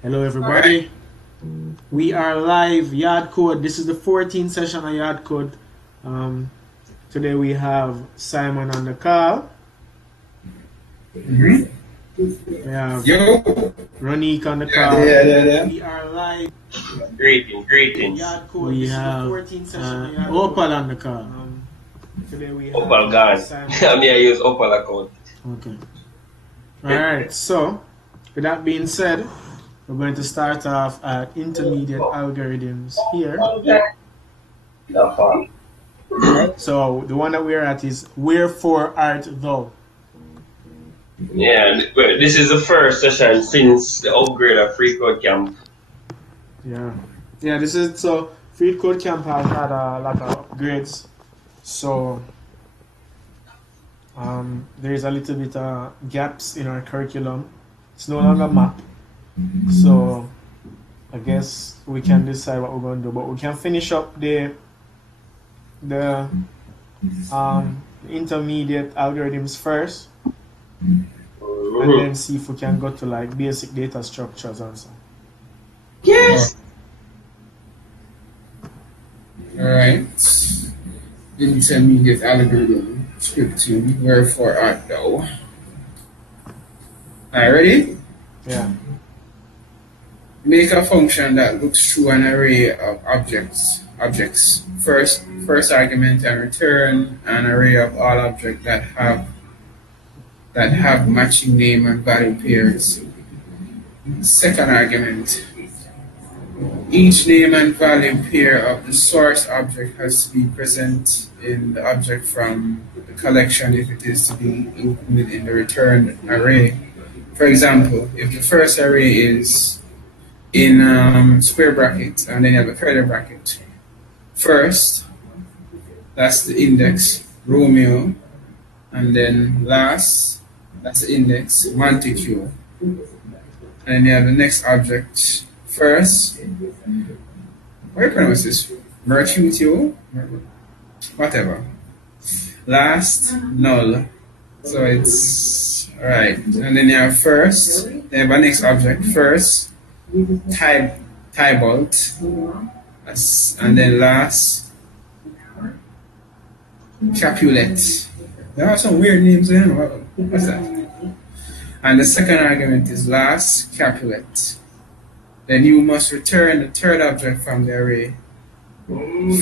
Hello everybody. We are live, YaadCode. This is the 14th session of YaadCode. Today we have Simon on the call. We have Ronique on the call. We are live. Greetings. We have Opal on the call. Today we have Opal gone. I'm here to use Opal account. Okay. Alright, so with that being said, we're going to start off at intermediate algorithms here. So the one that we're at is Wherefore art thou? Yeah, this is the first session since the upgrade of FreeCodeCamp. Yeah, this is so FreeCodeCamp has had a lot of upgrades. So there is a little bit of gaps in our curriculum. It's no longer map. So I guess we can decide what we're going to do, but we can finish up the intermediate algorithms first, and then see if we can go to like basic data structures also. Yes. All right. Intermediate algorithm scripting. Wherefore art thou? All right, ready? Yeah. Make a function that looks through an array of objects. First argument and return an array of all objects that have matching name and value pairs. Second argument. Each name and value pair of the source object has to be present in the object from the collection if it is to be included in the return array. For example, if the first array is in square brackets and then you have a curly bracket. First, that's the index, Romeo, and then last, that's the index, Montague. And then you have the next object, first, what do you pronounce this? Mercutio? Whatever. Last, null. So it's, alright. And then you have first, then you have a next object, first, Tybalt, and then last, Capulet. There are some weird names there. What's that? And the second argument is last, Capulet. Then you must return the third object from the array.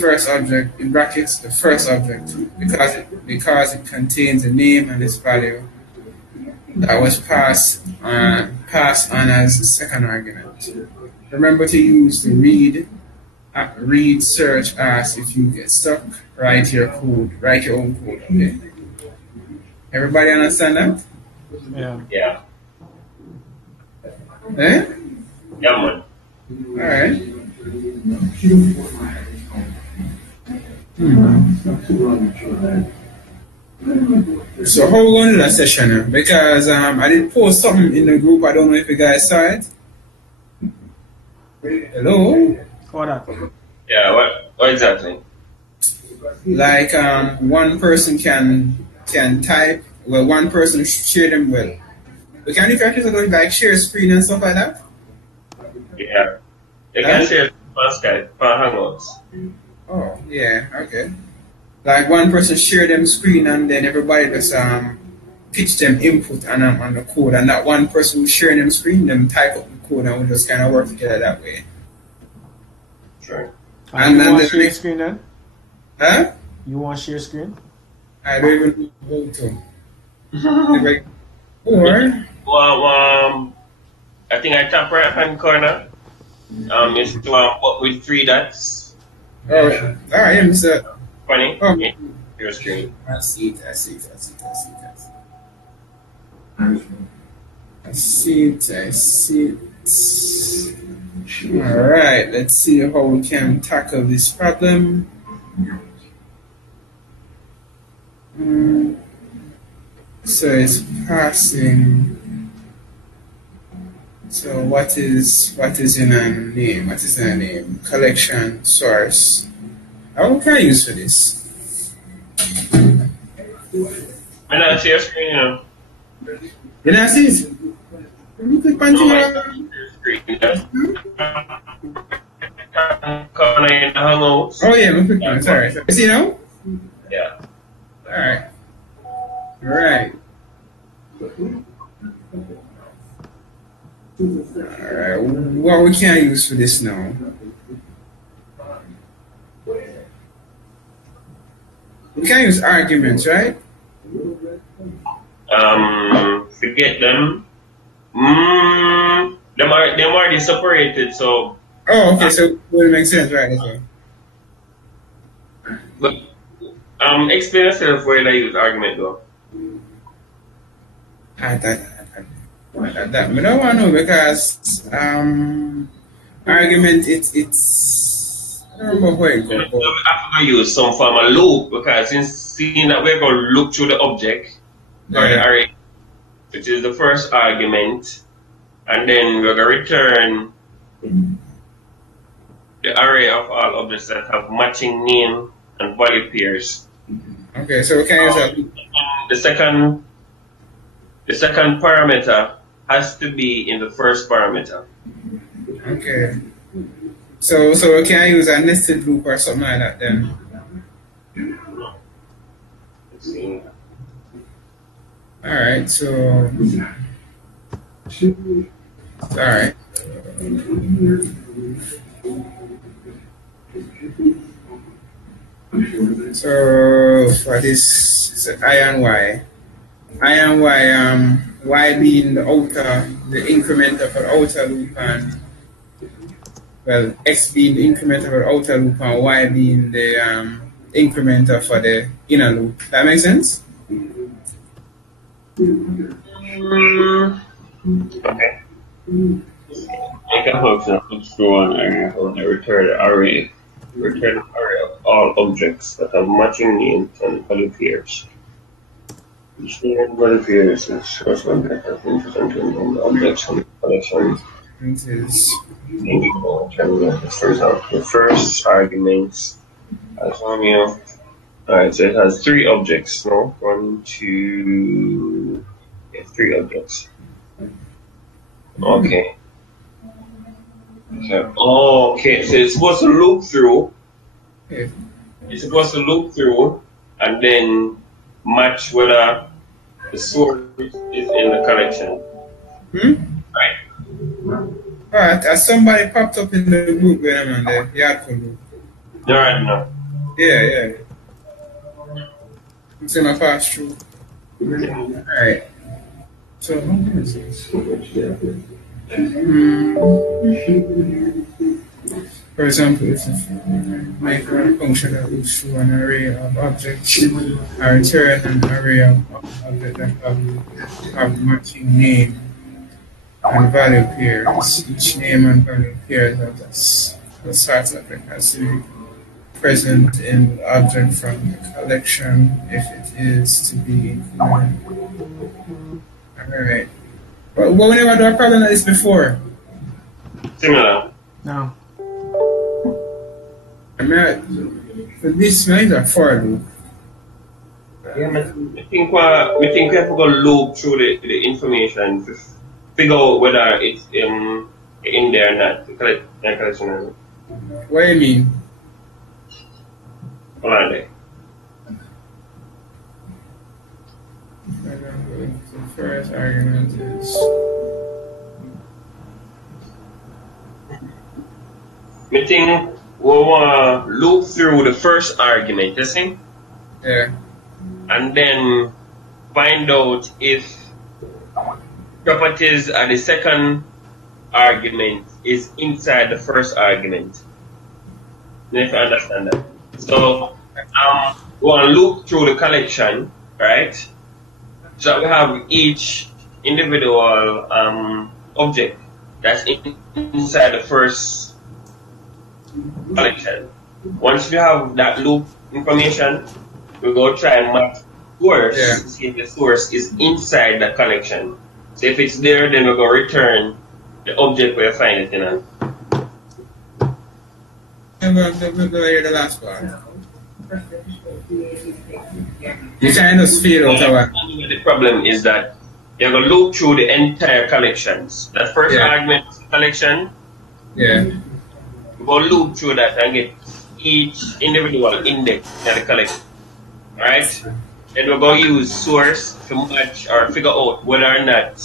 First object, in brackets, the first object, because it contains a name and its value that was passed on as the second argument. Remember to use the read search as if you get stuck, write your own code, okay? Everybody understand that? Yeah. Eh? Yeah, man. Alright. So how we going to do that session now? Because I did post something in the group. I don't know if you guys saw it. Hello? What that? Yeah, what exactly? Like one person can type. Well, one person share them well. But can you practice going like share screen and stuff like that? Yeah. You can share on Skype, on Hangouts. Oh, yeah, okay. Like one person share them screen and then everybody just pitch them input on the code, and that one person who share them screen, them type up the code and we just kind of work together that way. Sure. And you want to share screen then? Huh? You want to share screen? I don't even know how to. Or I think I top right hand corner. Is to up with 3 dots. Alright, Mr. Funny. Oh. Your screen. I see it. Alright, let's see how we can tackle this problem. So it's passing. So what is in a name? What is in a name? Collection, source. How can I use for this? I not see your screen, you know. You not see it? Let me click on your screen. corner in the Hangouts. Oh yeah, I'm clicking on it. Sorry. You see now? Yeah. Alright. Right. Alright. What we can use for this now? We can use arguments, right? Forget them. Them already separated, so. Oh, okay. So it would make sense, right? Okay. But explain yourself where I use argument though. That I don't want to know because argument it's I don't remember where it goes. So we have to use some form of loop because since seeing that we're going to look through the object or the array, which is the first argument, and then we're going to return the array of all objects that have matching name and value pairs. Okay, so we can use that. The second parameter has to be in the first parameter. Okay. So we can use a nested loop or something like that then. Let's see. Alright, so alright. So for this it's I and Y. I and Y, Y being the increment of an outer loop, and well, X being the increment of an outer loop and Y being the increment of the inner loop. That makes sense? Okay. Make a function looks through an array and return the array of all objects that have matching names and value pairs. Each name and value pairs is source object of interest and the objects from the collection. This is For example, the first argument has alright, so it has three objects, no? 1, 2, yeah, 3 objects. Okay. Okay, so it's supposed to loop through. okay. It's supposed to loop through and then match whether the source is in the collection. Right. Alright, as somebody popped up in the group with them and the YaadCode group. Alright, no. Yeah. It's in my pass through. Alright. So what is this? For example, if make a function that looks through an array of objects, I return an array of objects that have matching name and value pairs. Each name and value pairs of the source object has to be present in the object from the collection if it is to be included. Alright. But we never do a problem like this before. Similar. No. I mean, for this man is a for loop. Yeah, I think we have to go loop through the information to figure out whether it's in there or not. The collection. What do you mean? Hold on there. The first argument is I think we want to loop through the first argument, you see? yeah. And then find out if properties of the second argument is inside the first argument. You have to understand that. So we want to loop through the collection, right? So we have each individual object that's inside the first collection. Once we have that loop information, we go try and map source to see if the source is inside the collection. So if it's there, then we go return the object where you find it in. I'm going to hear the last part. You're trying to feel out our. The problem is that you're going to loop through the entire collections. That first argument, second collection. Yeah. We're going to loop through that and get each individual index in the collection. Alright? Then we're going to use source to match or figure out whether or not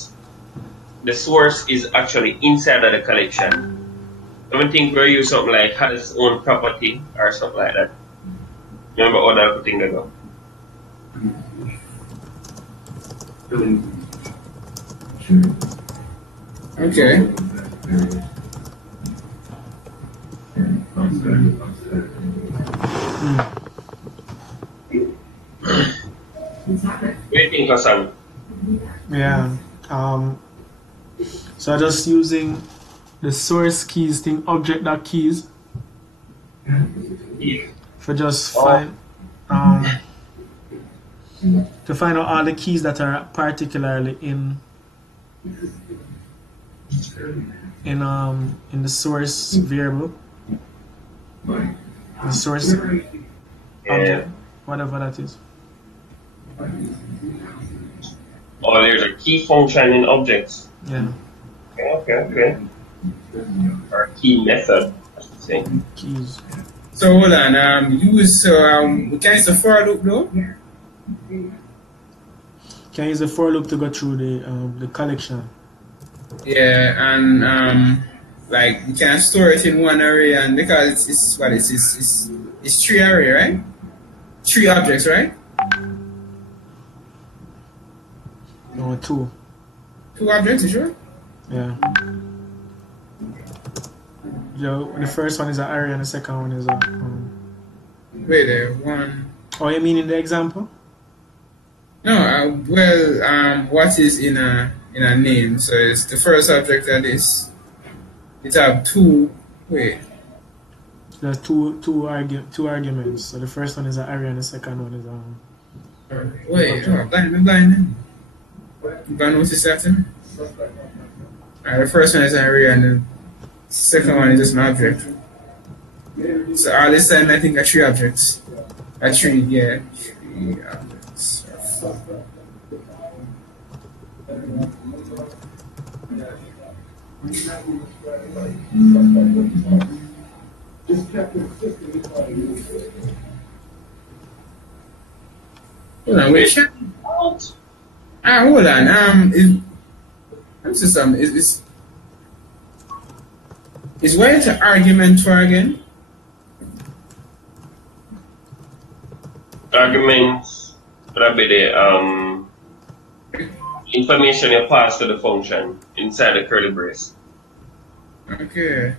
the source is actually inside of the collection. I don't think we'll use something like has its own property or something like that. Remember all that thing that go. Okay. What do you think, Hassan? Yeah. So just using the source keys thing, object.keys, for just find to find out all the keys that are particularly in the source variable, the source object, whatever that is. Oh, there's a key function in objects. Yeah. Okay. Or key method, I should say. Keys. So hold on. Can use the for loop though? Can use the for loop to go through the collection. Yeah, and like you can store it in one array, and because it's 3 array, right? 3 objects, right? No, 2. 2 objects, you sure? Yeah. The first one is an array and the second one is a. Wait there, 1. Oh, you mean in the example? No, what is in a name? So it's the first object that is. It have 2. Wait. There are two arguments. So the first one is an array and the second one is Wait, blind. You gonna notice that? The first one is an array and the second one is just an object. So all this time I think are 3 objects. 3 objects. Hold on, wait. Hold on. Is where to argument for again? Arguments would be the information you pass to the function inside the curly brace. Okay.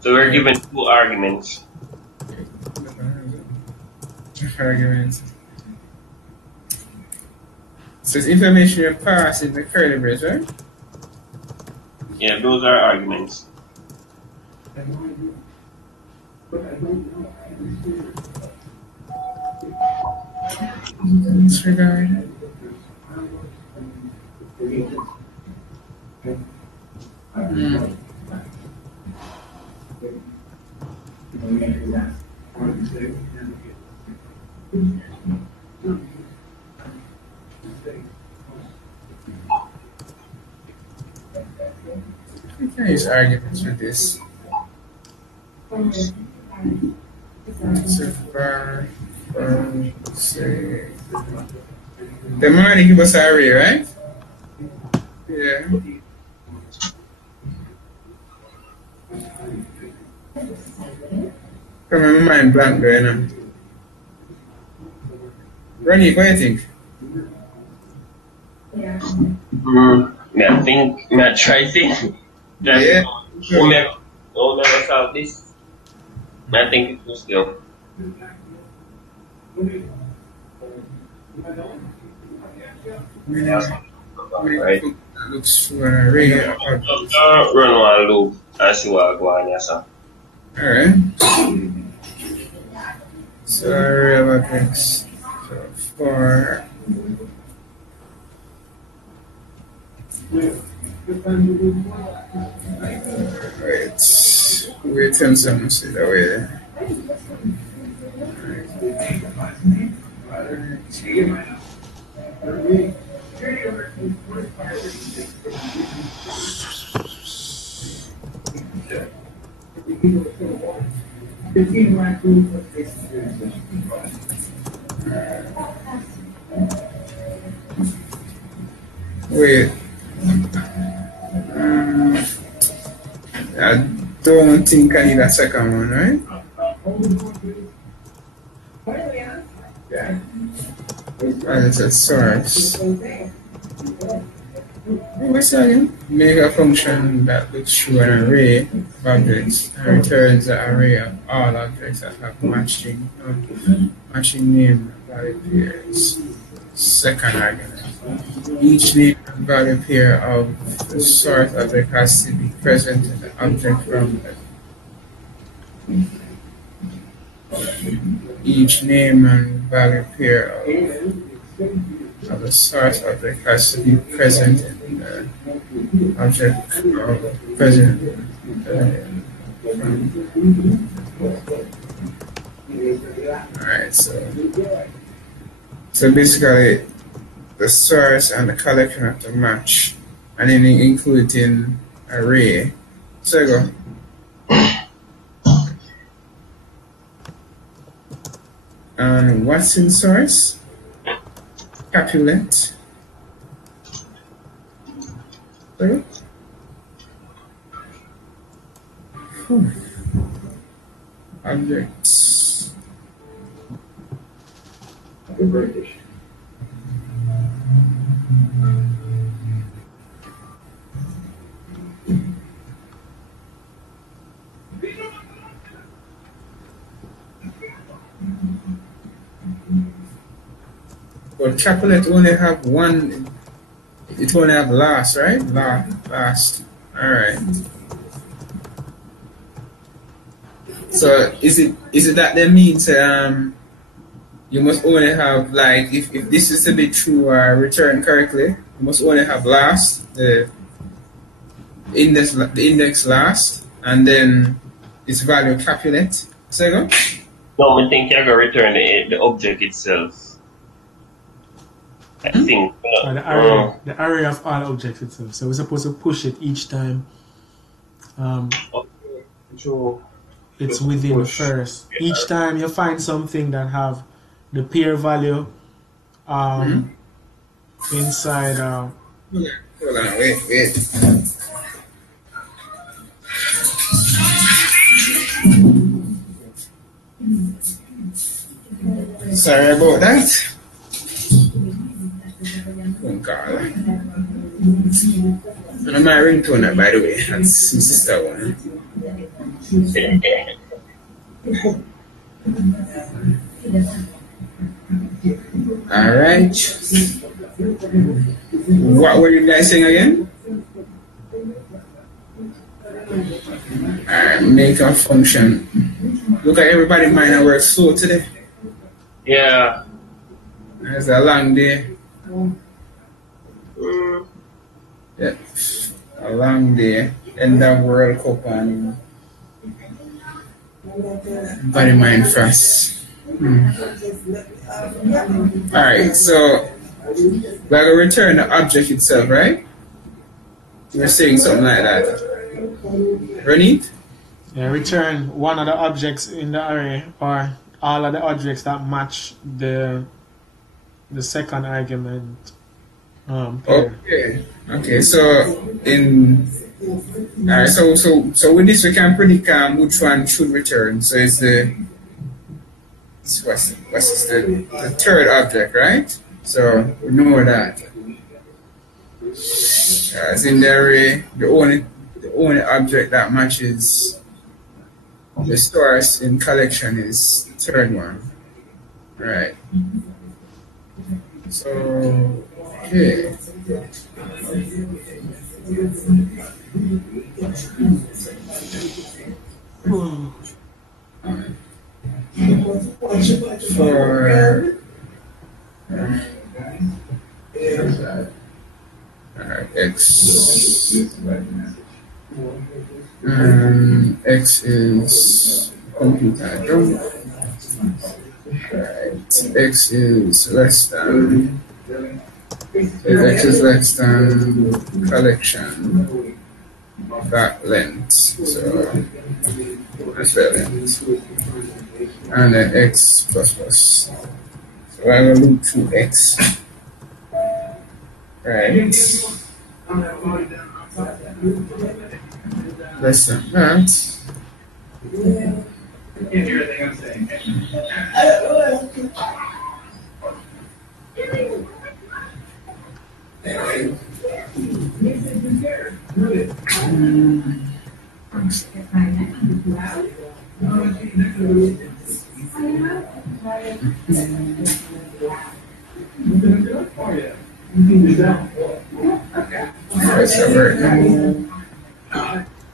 So we're given 2 arguments. Arguments. So it's information you pass in the curly brace, right? Yeah, those are arguments. Disregard. We can use arguments with this. Say, the money give us array, right? Yeah. Come on, my mind blank there now. Ronnie, what do you think? I try think. Yeah. We'll never solve this. I think it was still. Right. Looks for an array. Run one loop and see what I go on here, sir. Alright. So array of objects. So for wait and some see the way. Wait. I don't think I need a second one, right? And it's a source. What's that again? Make a function that looks through an array of objects and returns an array of all objects that have matching name and value pairs. Second argument. Each name and value pair of the source object has to be present in the object from each name and value pair of the source object has to be present in the object of present. Alright, so basically the source and the collection have to match, and then include it in array. So I go. And what's in source? Capulet. So objects. But Capulet only have one, it only have last, right? Last. Alright. So is it that that means you must only have, like, if this is to be true or return correctly, you must only have last, the index last, and then its value Capulet. Second? No, I think you're going to return the object itself. I think. The array of all objects itself. So we're supposed to push it each time. It's within first. Yeah. Each time you find something that have the pair value inside. Hold on, wait. Sorry about that. Oh God. And my ringtone, by the way, that's my sister one. All right. What were you guys saying again? All right, make a function. Look at everybody mind and work slow today. Yeah. It's a long day. Yeah, a long day. End of World Cup and body mind fast. Alright, so we're going to return the object itself, right? You're saying something like that. Run it? Yeah, return one of the objects in the array or all of the objects that match the second argument. Okay. So so with this we can predict which one should return. So it's the third object, right? So we know that. As in the array, the only object that matches the source in collection is the third one. Right. So okay. For X X is computer jump. Right. X is less than If X is less than collection that length, so that's the length, and then X plus plus. So I'm gonna loop through X, right? Less than that.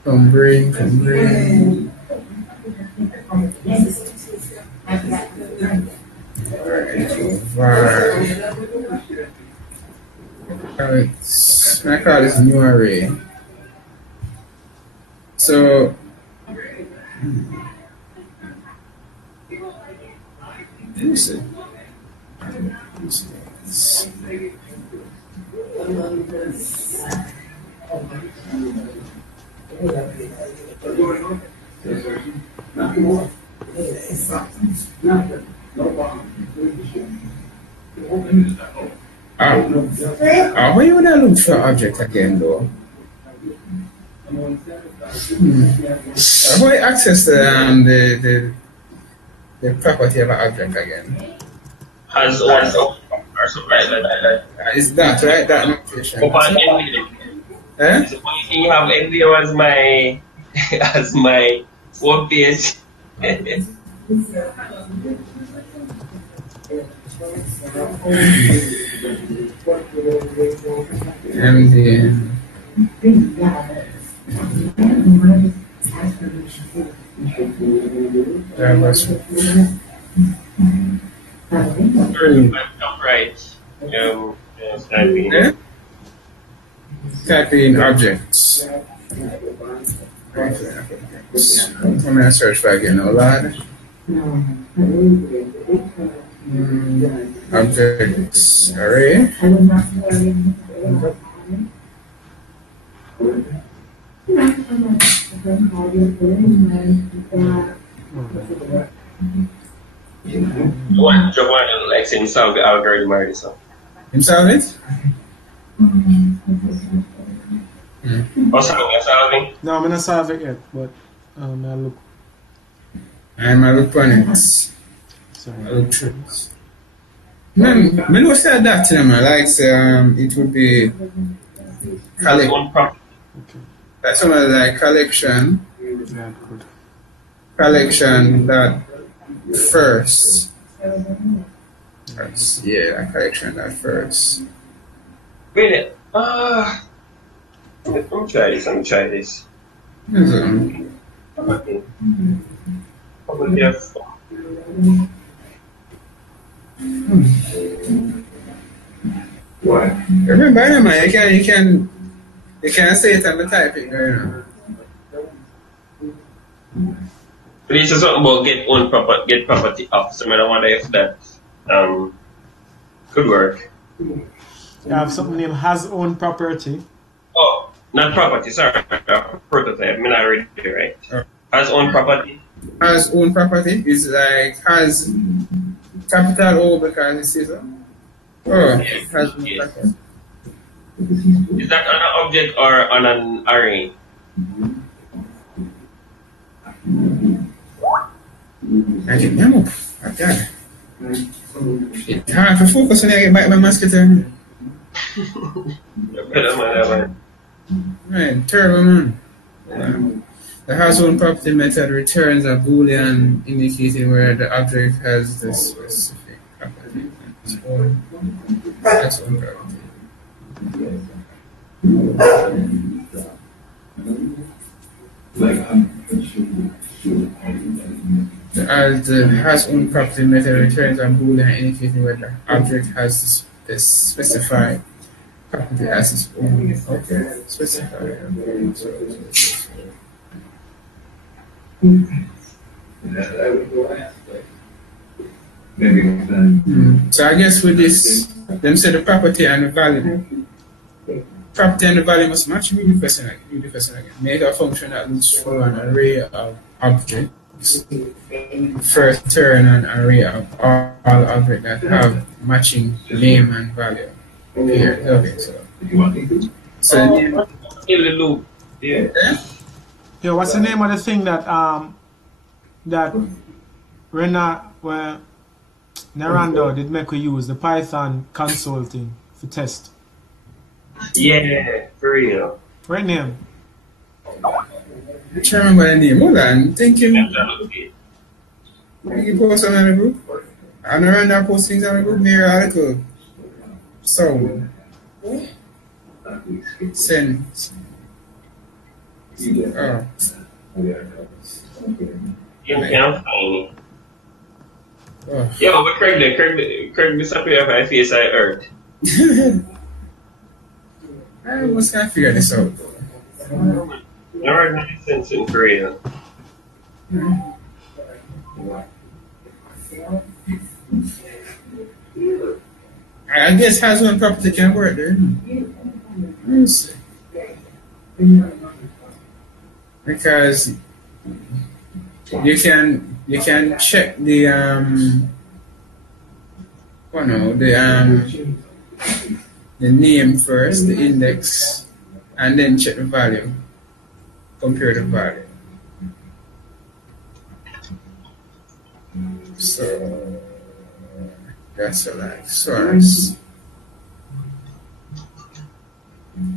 Come bring. I call this new array. So let me see. Where you wanna look for object again though? How do you access the property of an object again? Has one or something like that. Is that right? That notation. Eh? So you have NVO as my as my web page. MDN. Right. Type in objects. I'm gonna search for again, lad. Objects array. One like saying solve the algorithm already, so. You solve it? Oh, solving? No, I'm not solve it yet, but I'll look. I'm a look on it. Sorry. I look through it. Man, I know say that to them. Like say it would be Okay. that's something like collection. Yeah, good. Collection that first. Yeah, collection that first. Wait let me try this. What? Remember, man, you can say it on the typing, you know. This is something about get property off. So I wonder if that could work. You have something named has own property. Oh, not property, sorry. Prototype. I mean I read it right. Has own property. Has own property is like has capital O because it's scissor. Oh, Yes. has own property. Is that on an object or on an array? I get them up. I got it. It's hard to focus when I get back my mosquito. Right, terrible man. The has own property method returns a boolean indicating where the object has the specific property. Its own property. As the has own property method returns a boolean indicating where the object has the specified property as its own. Okay, specified. Okay. So I guess with this Them say the property and the value. Property and the value must match. Read the question again. Make a function that looks for an array of objects. First, turn an array of all objects that have matching name and value. Here, okay, so in the loop. Yeah. Yeah, what's the name of the thing that Narando did make we use the Python console thing for test? Yeah, for real. Right name? I can't remember the name. Hold on, thinking. You post on the group? I'm around that post things on the group near article. So send. Oh. You can't find it. Oh. Yo, but Craig disappeared off my face, I heard. I was gonna figure this out. You heard my sense in Korea. I guess has one property can work there. Yes. Because you can check the the name first, the index, and then check the value, compare the value. So that's a like source.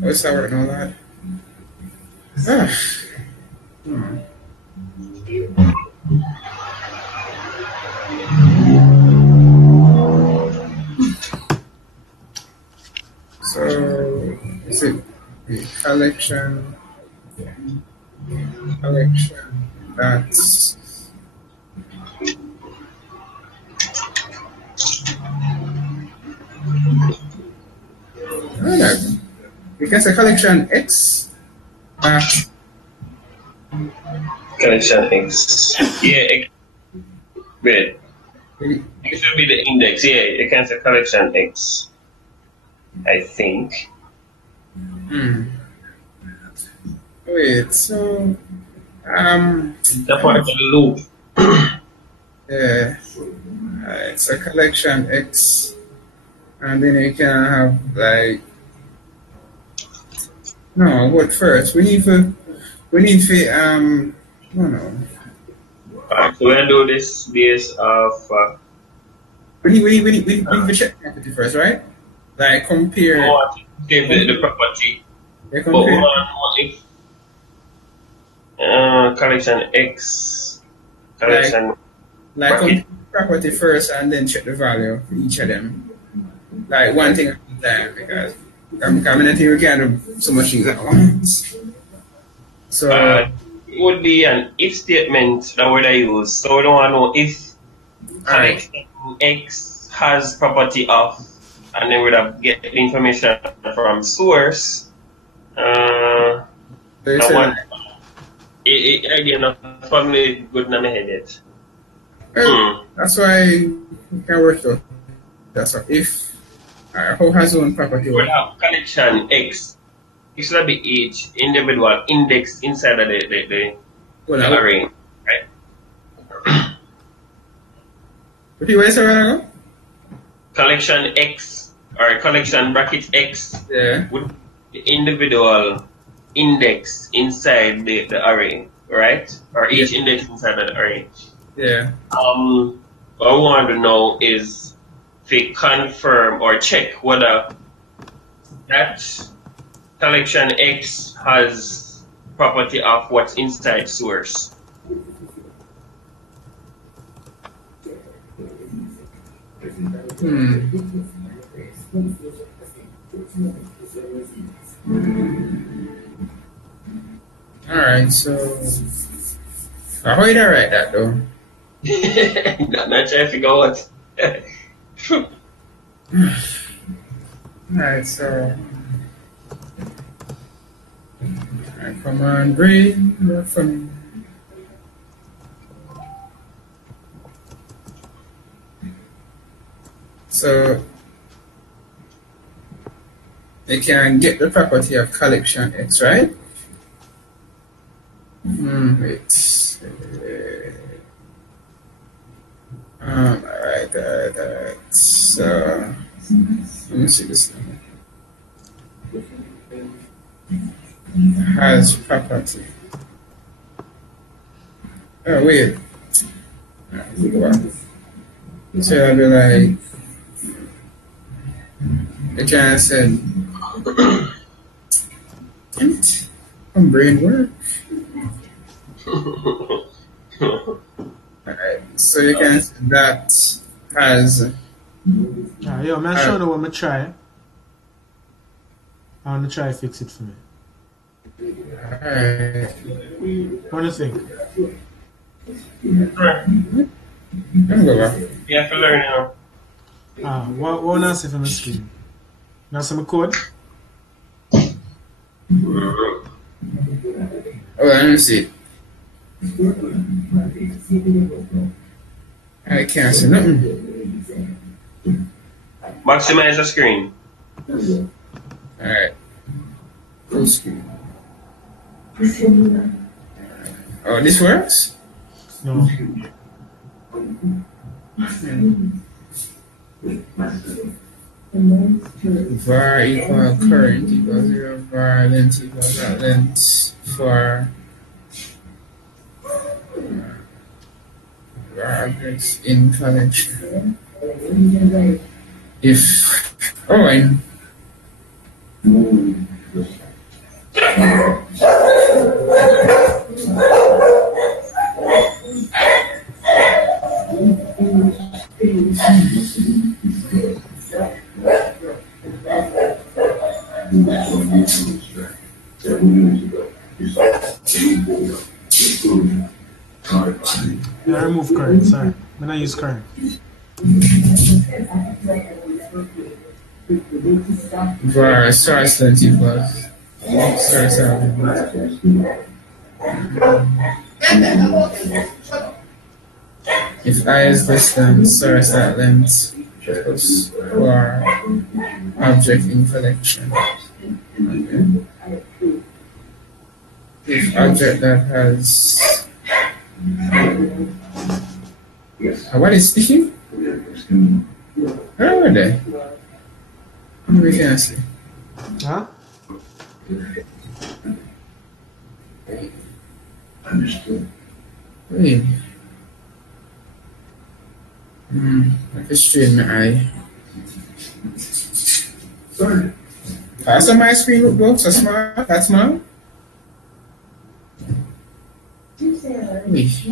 What's that working on that? Ah. So is it the collection that's because a collection X Collection X. Yeah, wait. It should be the index. Yeah, you can say collection X. I think. Wait, so the part of the loop. Yeah, it's a collection X, and then you can have like no. What first? We need to no. Alright, so we're gonna do this base of. We need to check property first, right? Like compare. The property. Yeah, But compare. If collection X, collection. Like compare property first, and then check the value for each of them. Like one thing at a time, because I'm coming at you, we can't do so much things at once. So it would be an if statement that would I use. So we don't want to know if collection X has property of, and then we'd have get the information from source. Again, not probably good in my head yet. That's why we can work out. That's why if how has one property? We have collection X. It should be each individual index inside of the array, right? What you say right now? Collection X or collection bracket X would be the individual index inside the array, right? Or each index inside of the array. Yeah. What I want to know is if confirm or check whether that collection X has property of what's inside source. Alright, so how did I write that though? Not trying to figure out. Alright, so come on, brain from so they can get the property of collection X, right? Wait. Alright. So, let me see this now. Has property. Oh, wait. So I'll be like, I can say, I'm brain work. Alright, so you can say that has. Yo, man, show the one I try. I want to try to fix it for me. Alright. What do you think? I'm go. You have to learn now. What now see from the screen? Now some code? Oh, let me see. I can't see nothing. Maximize the screen. Alright. Full screen. Oh, this works? No. Var equal current equals 0, var length equals that length for var objects in collection. If I remove current, sorry. I'm not use current. var source length equals source element. If I is less than source at length plus var object in collection. Okay. If object that has what is sticking? Where are they? We can see. Huh? Understood. Wait. I can strain my eye. Sorry. That's on my screen look though, so small, that's small. Wait.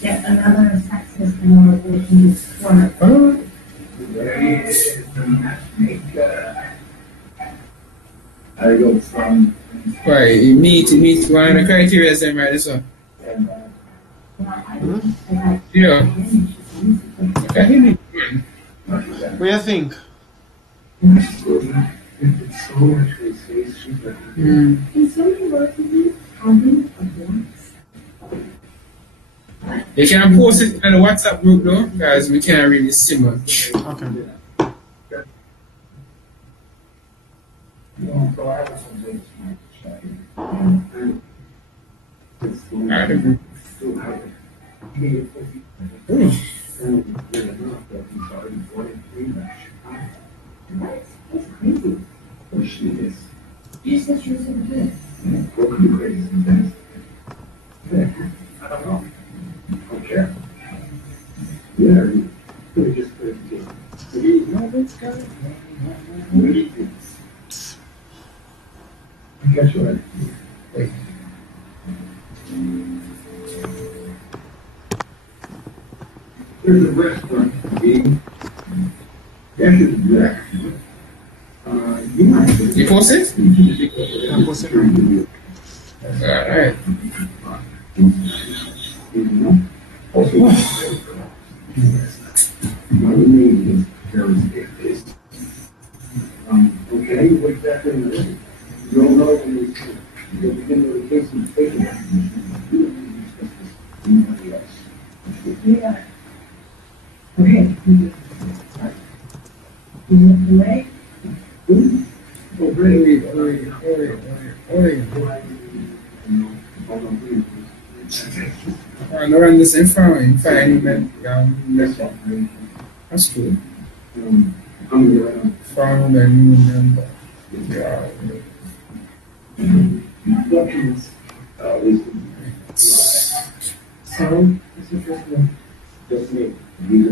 Yet another sexist and working format. Oh. I go from. Why, you meet one of the criteria then right this one. Yeah. Okay. What do you think? You can post it in the WhatsApp group though, because we can't really see much. Okay. You said she was so good. I don't know. I don't care. Yeah, you could have just put it together. You know this guy? What do you think? Guess what? Wait. There's a restaurant being. That should be there. You post it? I post it now. Alright. Okay, what exactly is it? You don't know when you begin with the case and take it. Anybody else? Yeah. Okay. You look away. No run this in environment. That's cool. Found a new member. Yeah. So, this is just one. Just me. These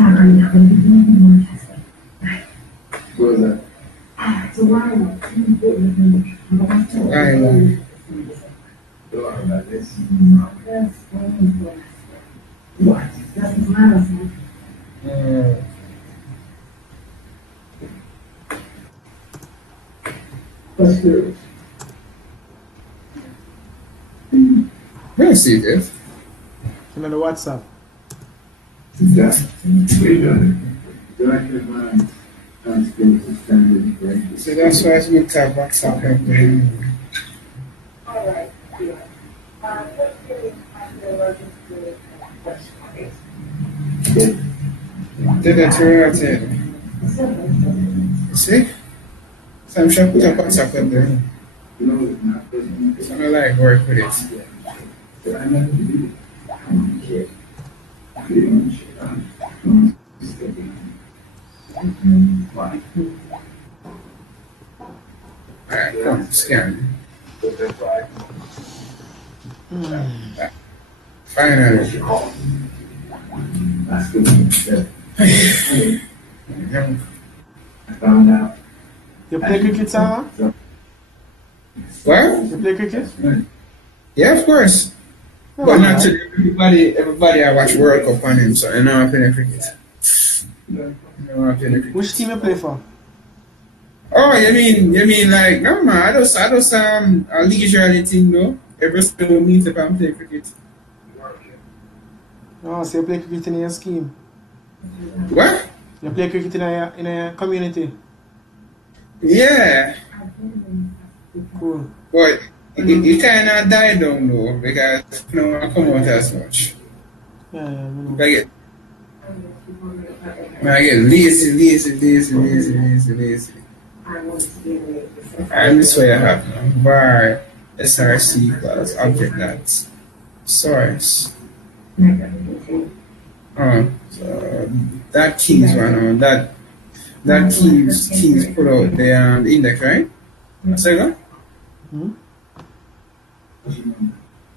are going to be more testing. What was that? So why About this. What? Doesn't matter. Let's do it. Where is it? Another WhatsApp. Yeah. We done it. Director of Skills Standard Break. So that's why it's good to have WhatsApp happening. All right. Did that turn out it? See? So I'm sure put up WhatsApp up there. You know, it's not personal. So I like work with it. But I know you do. Shit. Pretty much. Why? Alright, come, scan. But that's why. Finally. That's the one that I found out. You play cricket, Sarah? What? You play cricket? Yeah, of course. Oh, But not to everybody I watch World Cup on him, so I know I play cricket. Which team you play for? Oh, you mean like no man, I just a leisurely thing though. Every time we meet up and play cricket. Oh, so you play cricket in your scheme? What? You play cricket in a community? Yeah. Cool. But it kind of died down though because I come out as much. Yeah, I know. I get lazy. And this way I have var src equals object dot source. So that keys one on that keys put out the index, right? Say that? Hmm?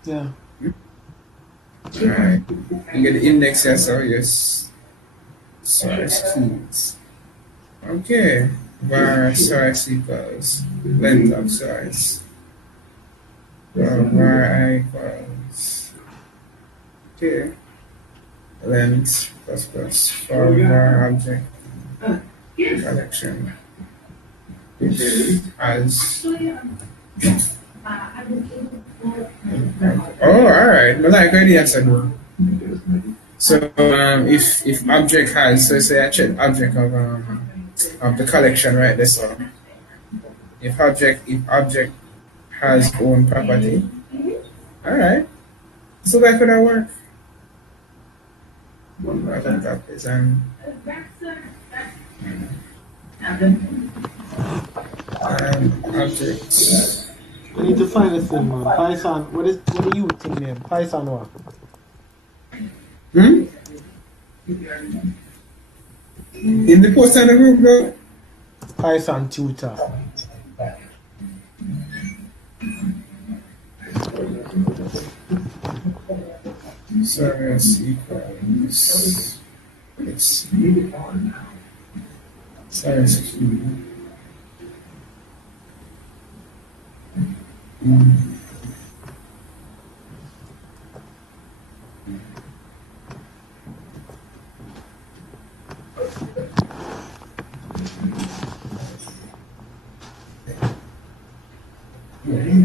Yeah. Alright. You get the index here, so yes. Source keys. Okay. Var source equals length of source. Var I equals. Okay. Length plus for var object collection. Which has. Oh, alright. But like already answered. So if object has, so say I check object of the collection right there. So if object has own property, alright. So that could have worked. I think that is objects. I need to find this thing, man. Python. What do you think name? Python what? In the post on the group though? Python tutor. Source equals. Let's see. Source key.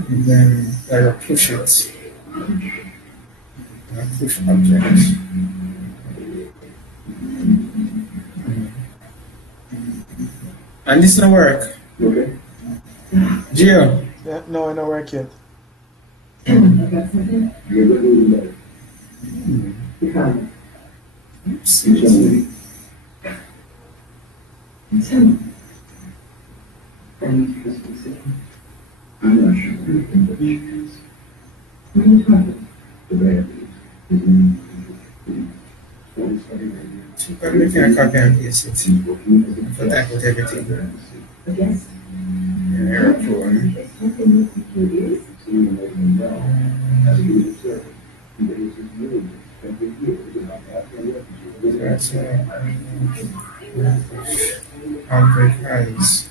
And then I will push it. Which object? And this no work. Okay. Gio. Yeah, no, it don't work yet. You're going to do that. See. I'm not sure. The bad You can copy and paste it. But I put everything in airport. That's object has.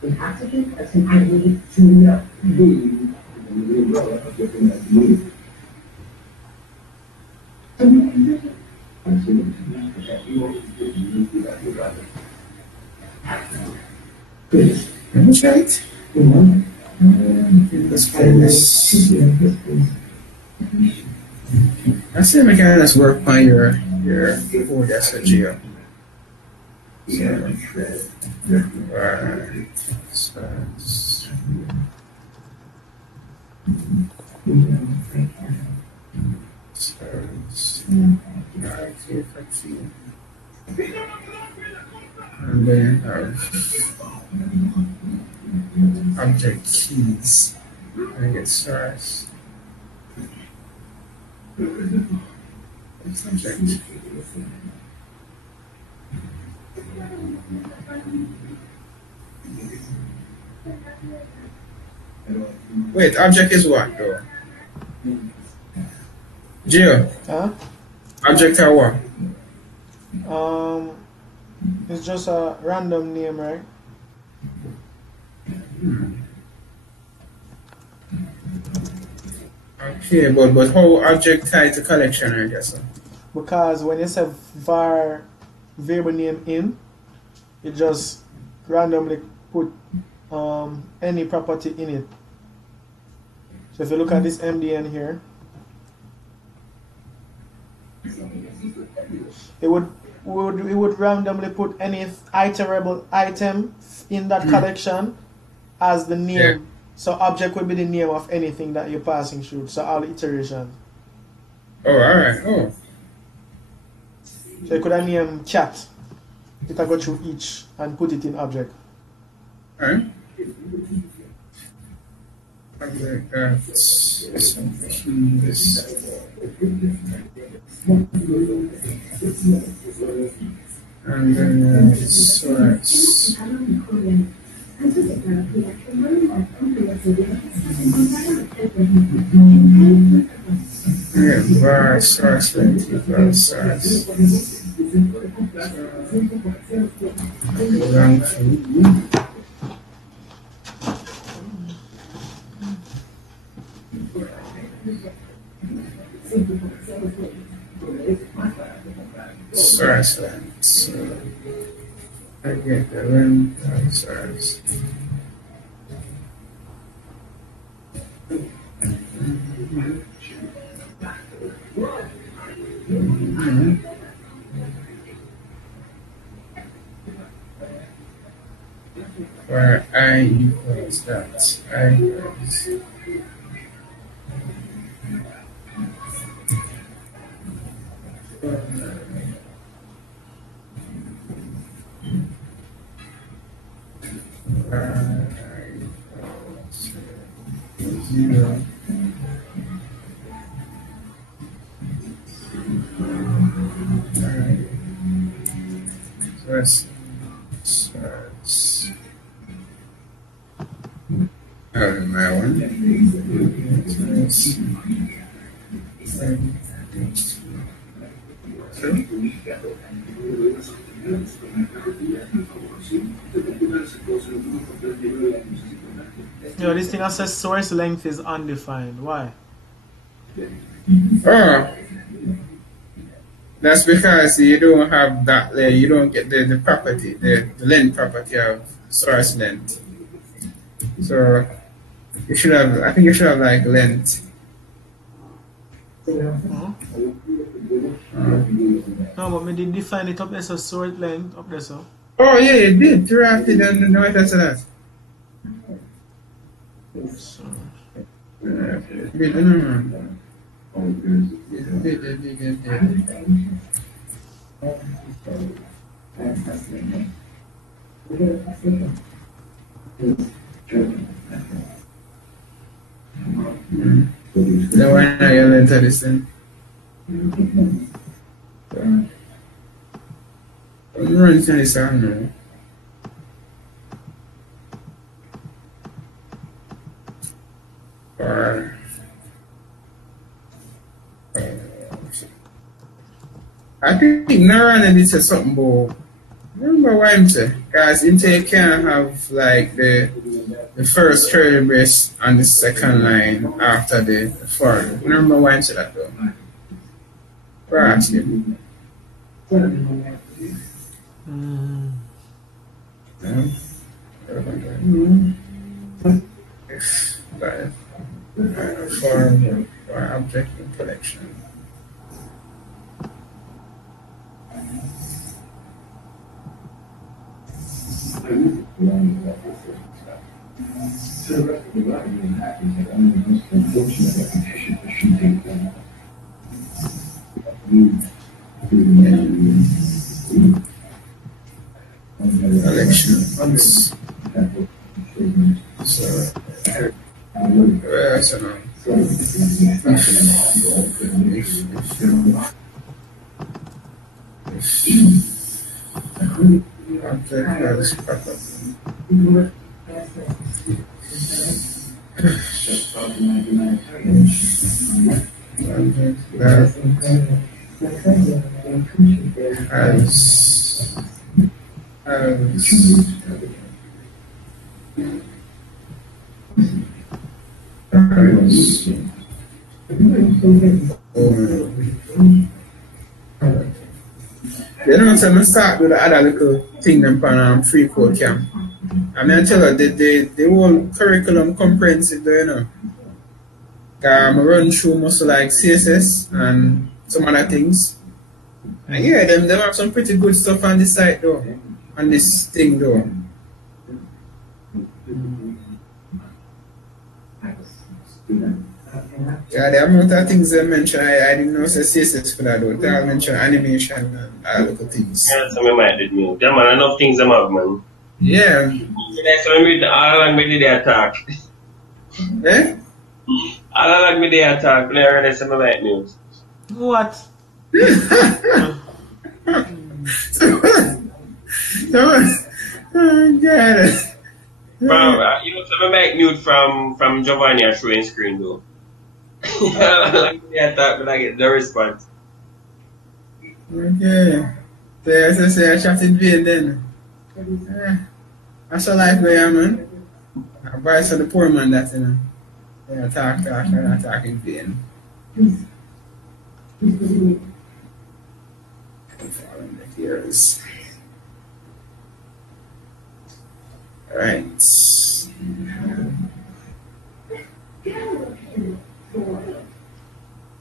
The applicant apparently to know. Let me try it. Let's play this. I see if I can just work on your code as a Geo. Right. And then have object keys. I get stars. Subject. Wait, object is what though? Gio, Huh? object are what? It's just a random name, right? Okay, but how object tied to collection, I guess? Because when you say var variable name in, it just randomly put any property in it. So if you look at this MDN here, it would randomly put any iterable item in that collection as the name. Yeah. So object would be the name of anything that you're passing through. So all iterations. Oh, alright. Oh. So you could have named cat. It will go through each and put it in object. Alright. Object that's some keys. And then source. Yeah, var source length equals source. Source length. So I get the length of source. Where I equals that. I equals. Zero. Source. My one. You know, this thing that says source length is undefined. Why? Oh, that's because you don't have that layer. You don't get the property, the length property of source length. So you should have. I think you should have like length No, but me did define it up there, so sort length up there, so. Oh yeah, you did. Drafted and no what that's that. So. No why not you learn to listen. I'm running to this song now. I think Naran did say something about remember what I'm saying? Because you can't have like the first curly brace on the second line after the foreign. Remember why I'm saying that though? We're asking. For object and collection. So the rest of the writing happens that only the most unfortunate repetition for shooting collection. So you know, so I'm start with the other little thing them on FreeCodeCamp. I mean, I tell you, the whole curriculum comprehensive, you know. I run through most like CSS and some other things. And yeah, them have some pretty good stuff on this site though, on this thing though. Yeah, the amount of things they mentioned, I didn't know say CSS for that though. They all mentioned animation and all local things. Yeah, so I might did me. Yeah, man, enough things I'm have, man. Yeah. Next time we all along with the attack. Eh? All along with the attack, player and some right news. What? Oh God. From you know, some make nude from Giovanni are showing screen though. Like the attack, but I get the response. Okay. So as I say, I shot in vain then. That's a life where I'm man. I buy some the poor man that you know. Yeah, talk, and I talk in vain. Following the gears. Alright.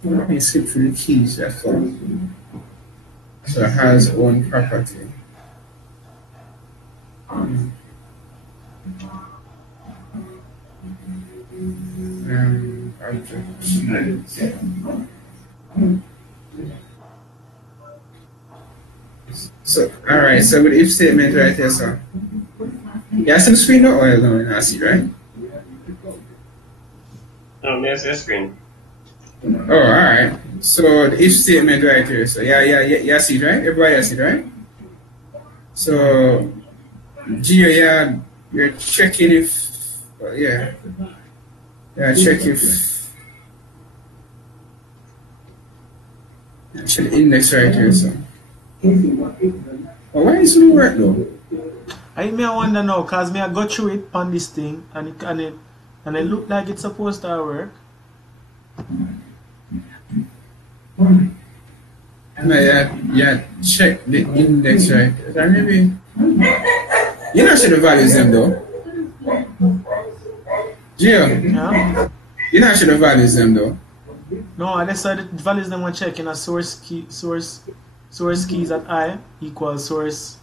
Let me skip through the keys, that's all. So it has one property. So, alright, so with if statement right here, so. You have some screen or oil no, I see, right? No, there's the screen. Oh, alright. So the if statement right here, so yeah, see it, right? Everybody see it, right? So Geo, you're checking if check if actually index right here, so. Well, why is it work though? I wonder now, cause I go through it on this thing and it look like it's supposed to work. No, yeah, check the index right. That maybe you not sure the values them though. Gio, Yeah? you not sure the values them though. No, I decided the values them want check in a source keys at I equals source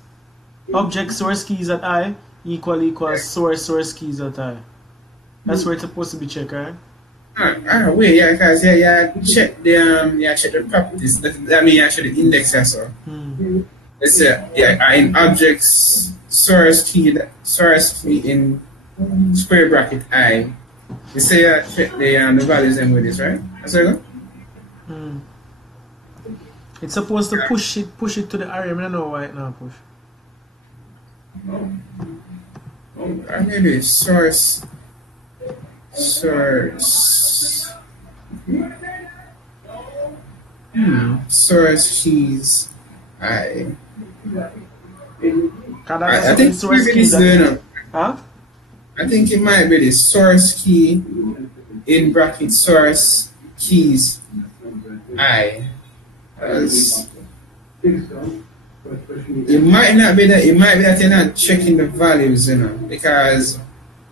object source keys at I equals source keys at I. That's where it's supposed to be checked, right? Wait, yeah, because check the properties. That means actually the index as well. Let's say in objects source key in square bracket I. You say check the values and with this, right? That's what you go? It's supposed to push it to the array. I don't know why it not push. I mean it's source source keys I think source keys huh? I think it might be the source key in bracket source keys I. It might not be that. It might be that you're not checking the values, because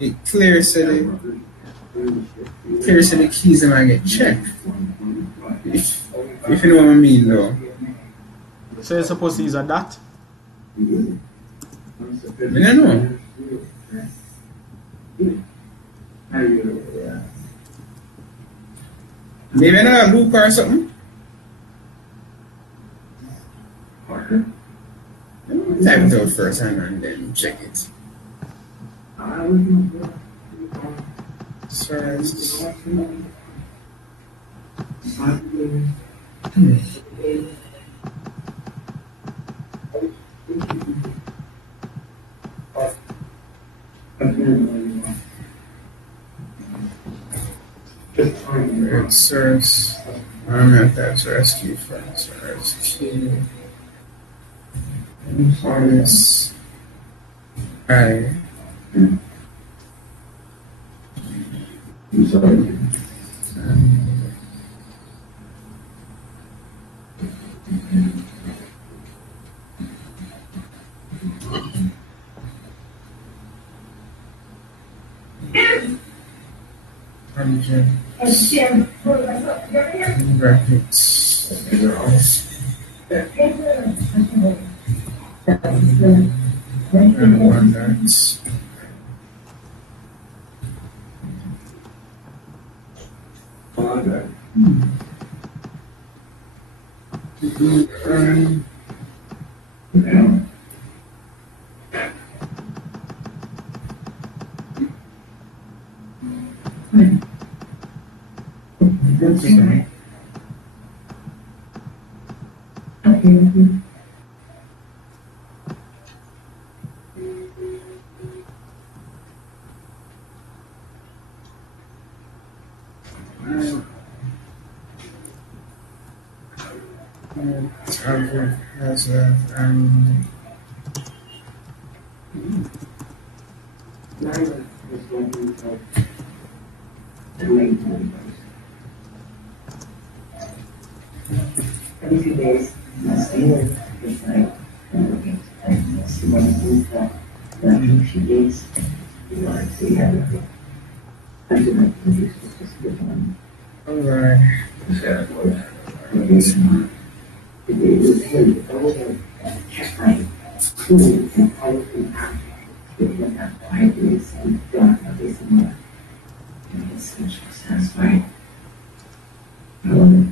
it clears the keys and I get checked. If you know what I mean, though. So you're supposed to use a dot? I don't know. Maybe another loop or something. Type it out first and then check it. Source. Source. I'm going to type source key first. Source key. Source I. Brackets. And one that's has every few days, I stay there this night and look at see what I do for a few days. You know, I see everything. I do my duties with this good one. alright. The day was him over there check my tools and policy out. Give him that 5 days and done of this and that. And his speech was satisfied. However,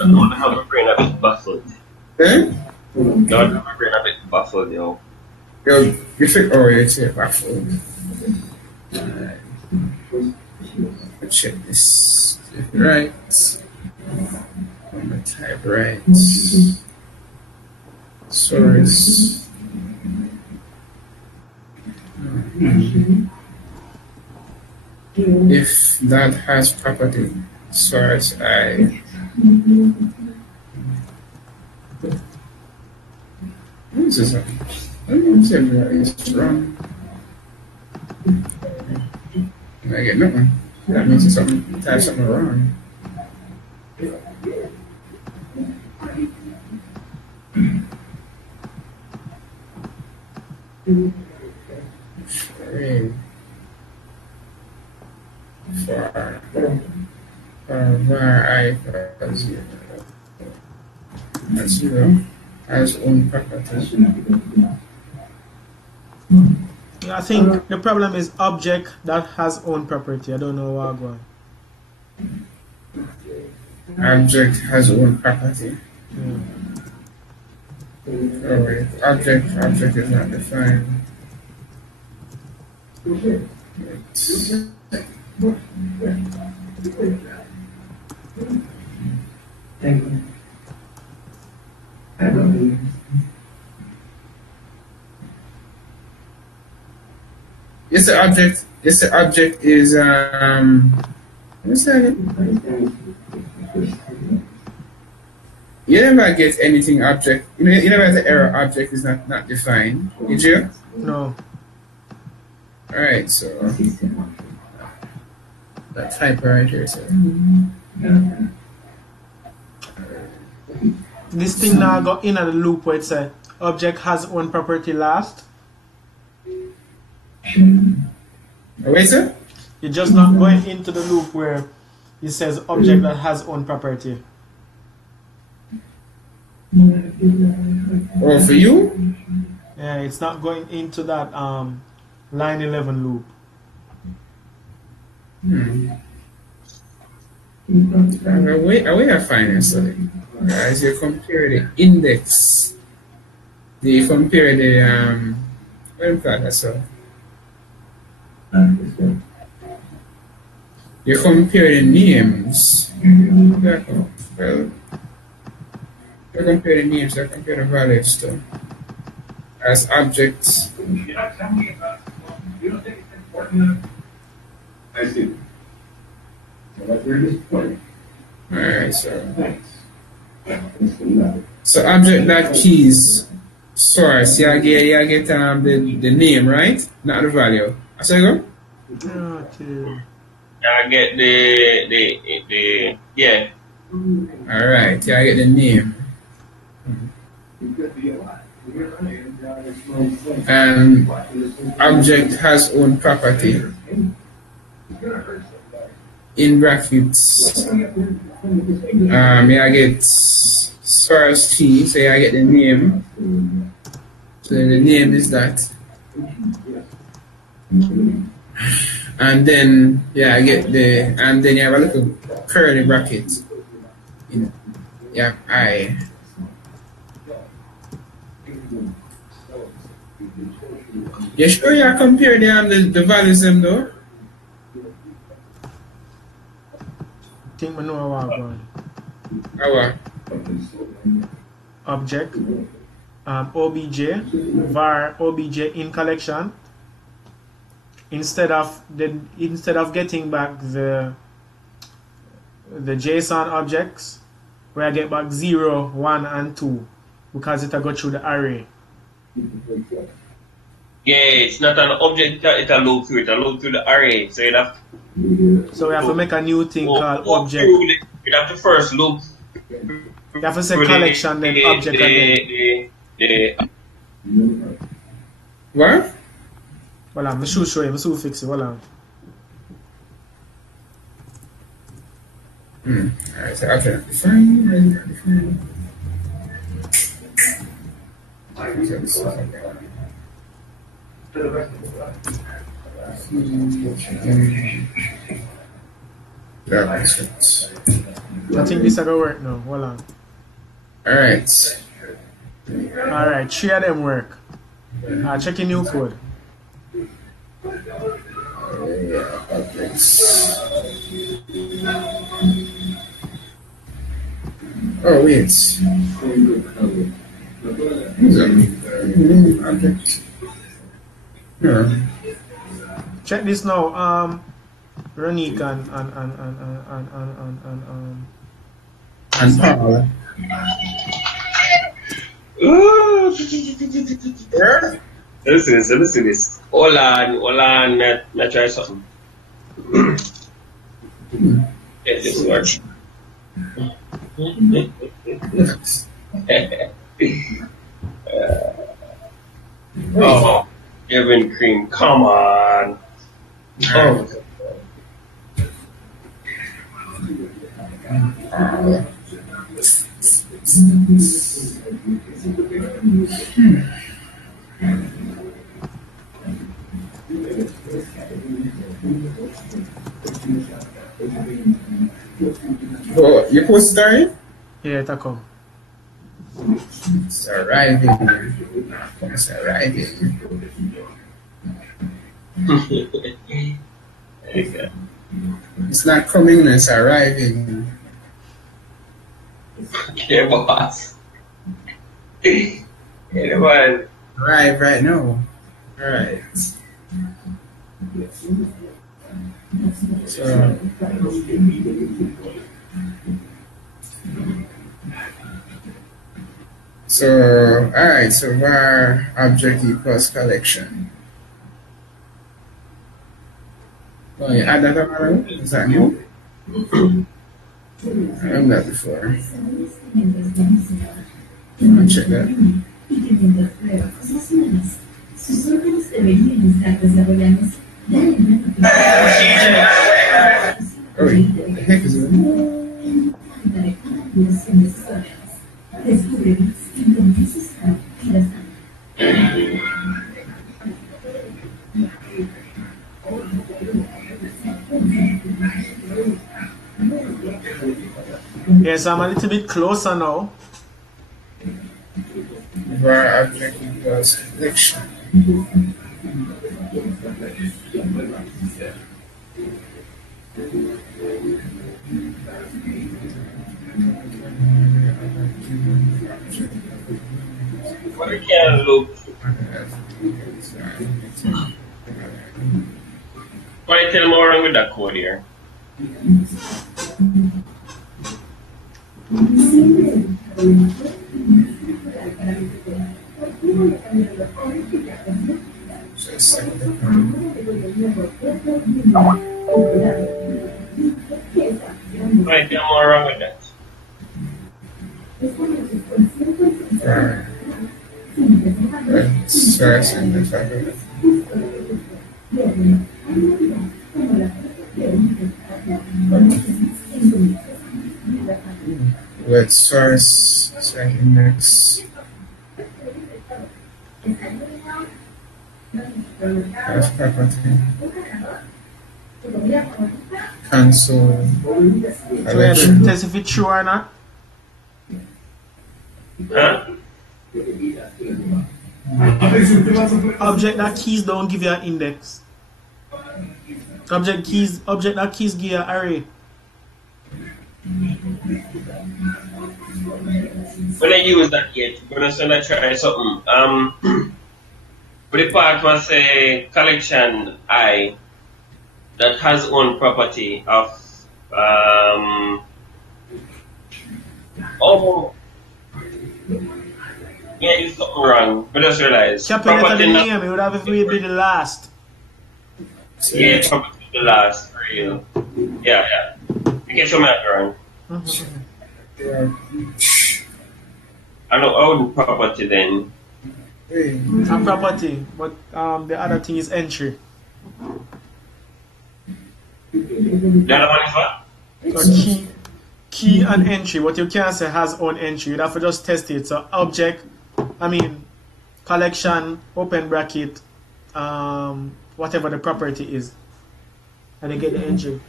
I don't have my brain a bit baffled. Eh? No, I have my brain a bit baffled, yo. You think, it's here, baffled. Alright. Let's check this. Right. I'm gonna type right. Source. If that has property source I. What is this? I don't know if it's wrong. I get nothing. That means it's something. Type something wrong. var I equals 0. That's 0 has own property. I think the problem is object that has own property. I don't know what going. Object has own property. Yeah. Oh wait, object is not defined. Thank you. I believe. Yes, the object. Yes, the object is what's that? You never get anything object. You never have the error object is not defined. Did you? No. All right, so that type right here. So. This thing now got in at the loop where it said object has own property last. Wait, sir? You're just not going into the loop where it says object that has own property. Oh, for you? Yeah, it's not going into that line 11 loop. A way of finding something. As you compare the index, you compare the what do you call that? So you compare the names. Well, you compare the names. You compare the values too as objects. You're not telling me about. You don't think it's important? I see. Well, that's very disappointing. All right, so. Thanks. So object dot keys source. You get the name, right? Not the value. I say go. Okay. I get the yeah. All right. Yeah, I get the name. And object has own property. In brackets, I get source key, so I get the name. So the name is that. And then, I get and then you have a little curly bracket. I. You sure you compare the values them though? I think I know what I'm going. Our Object, obj, var obj in collection. Instead of getting back the JSON objects, where I get back 0, 1, and 2, because it go through the array. Yeah, it's not an object that it loop through. It loop through the array. So we have to make a new thing called object. You have to first loop. You have to say collection, then object again. What? Well, I'm show you. I'm fix it. Well, Alright, so object define. I think this is gonna work now. Hold on. Alright. Alright, 3 of them work. Check your new code. Oh, wait. Check this now. Ronique and Paul. Listen this. Hold on, let's try something. Get this work. Heaven cream, come on. Oh. Oh, you post story? Yeah, it'll come. It's arriving. It's arriving. Okay. It's not coming, it's arriving. Okay, boss. Anyone? Arrive right now. Alright. Alright, so var object equals collection. Oh, you add that up already? Is that new? I've done that before. Check that. Oh, what the heck is it? Yes, I'm a little bit closer now. Var object equals collection. What I can look. Why tell more wrong with that code here? Why tell more wrong with that? Source and the family. With source index. That's property. Cancel. So you have to test if it's true or not. Huh? Object that keys don't give you an index. Object that keys give you an array. When I use that yet, I'm gonna try something. For the part where say collection I that has own property of yeah, it's something wrong. But just realize Capital property the not, name, it would have if we be the last. yeah, property the last for real. Yeah. You can show me that wrong. I know own property then. And property, but the other thing is entry. The other one is what? So key and entry, what you can't say has own entry. You'd have to just test it. So collection, open bracket, whatever the property is. And they get the entry.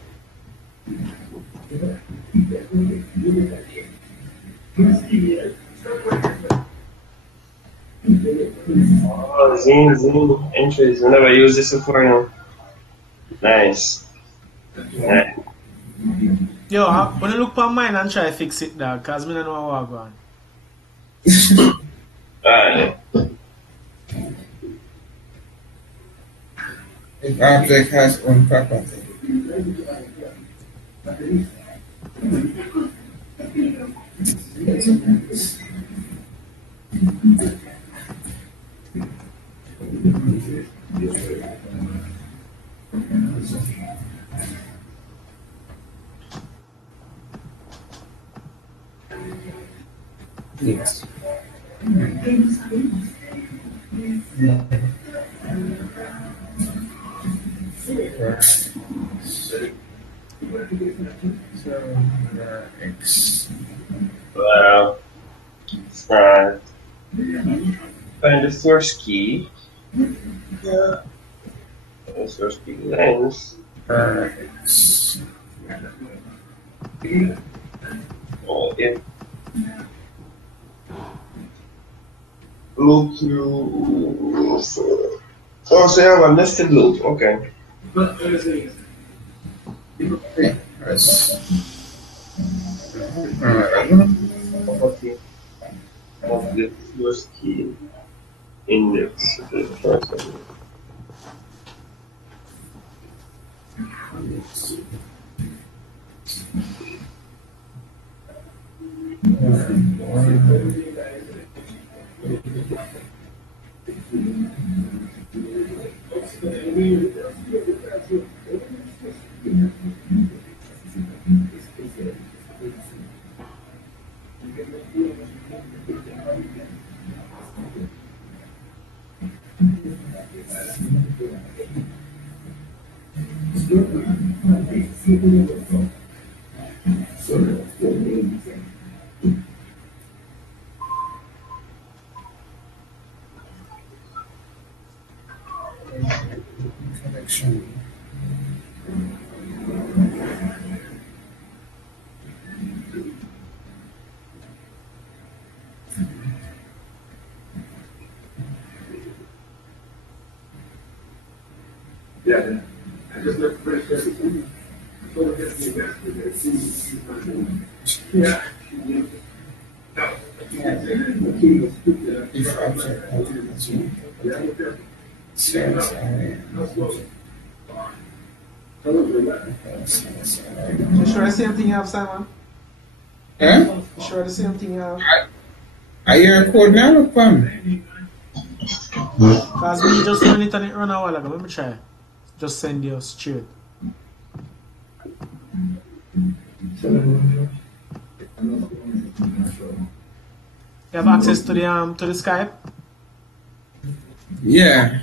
Oh, zine, entries. I never used this before now. Nice. Yo, when I look for mine and try to fix it now, because I don't know how I'm going. Alright. If object has own property. Yes. X. Wow. Find the source key. Yeah. The source key lens. X. Oh, if loop through. Oh, so you have a nested loop. Okay. Yeah, that's. Of the source key index. Connection. Yeah. I just looked for it. Yeah. If object says You sure the same thing you have, Simon? huh? You sure the same thing you have? I hear a code now, Pam. Because we just run it and it run a while ago. Let me try. Just send you straight. You have access to the Skype? Yeah.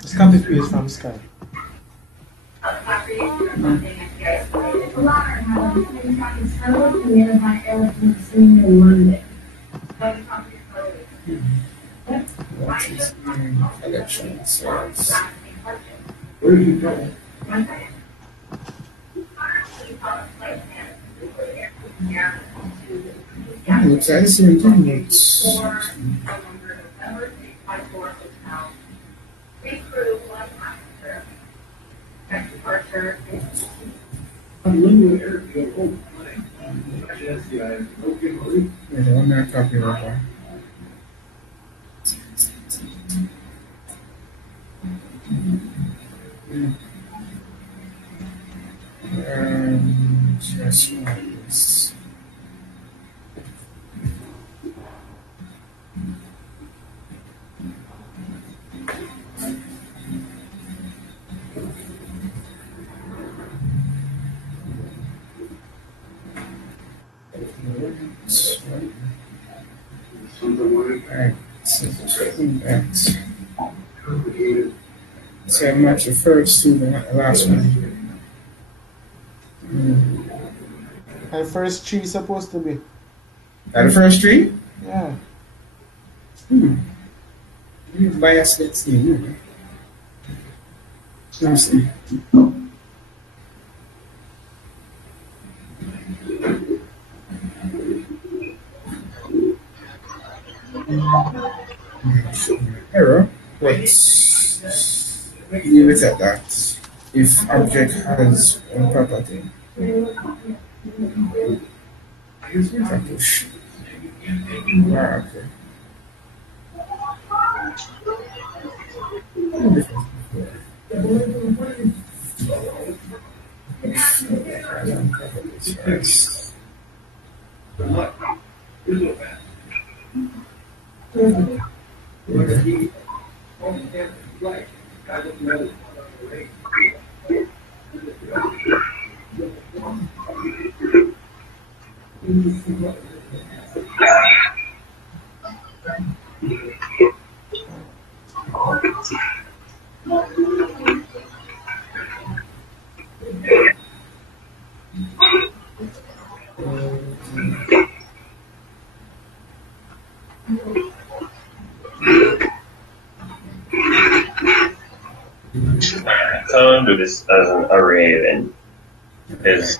Just copy paste from Skype. What is collection says? Where did you go? Looks like the same thing. Wait, one more copy of that. Just like this. Alright, so that. So I match the first two, the last one. And first three supposed to be. Are the first three? Yeah. Bias, let's see. Let's see. Error. Let's leave it at that. If object has one property. Push. Okay. Can't do this as an array then. Is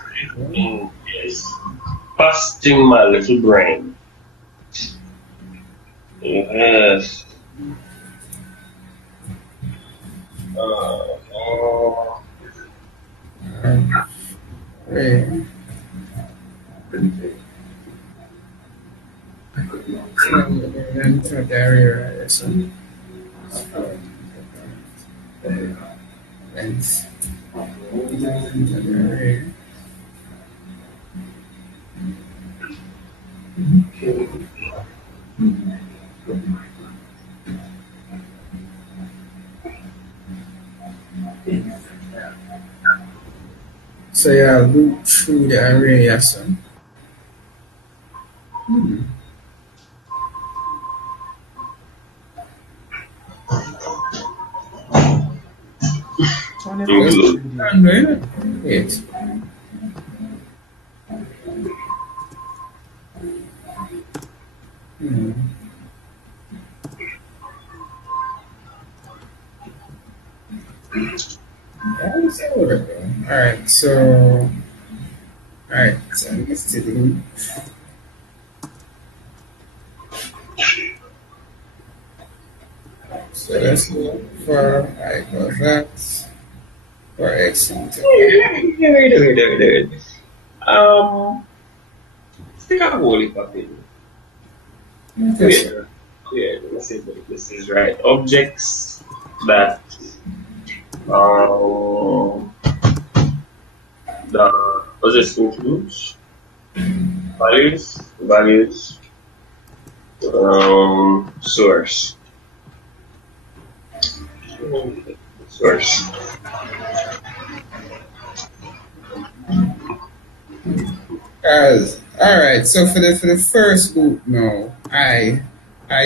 busting my little brain. Yes. Array. Enter the array, right? So, length. Enter the array. So yeah, loop through the array, yes. Sir. Wait. Alright, so let's do the loop. So let's look for I equals that for x into Wait. Stick a holy puppy. okay. Yeah, let's see if this is right. Objects that the objects includes values, source. Alright, so for the first loop now, I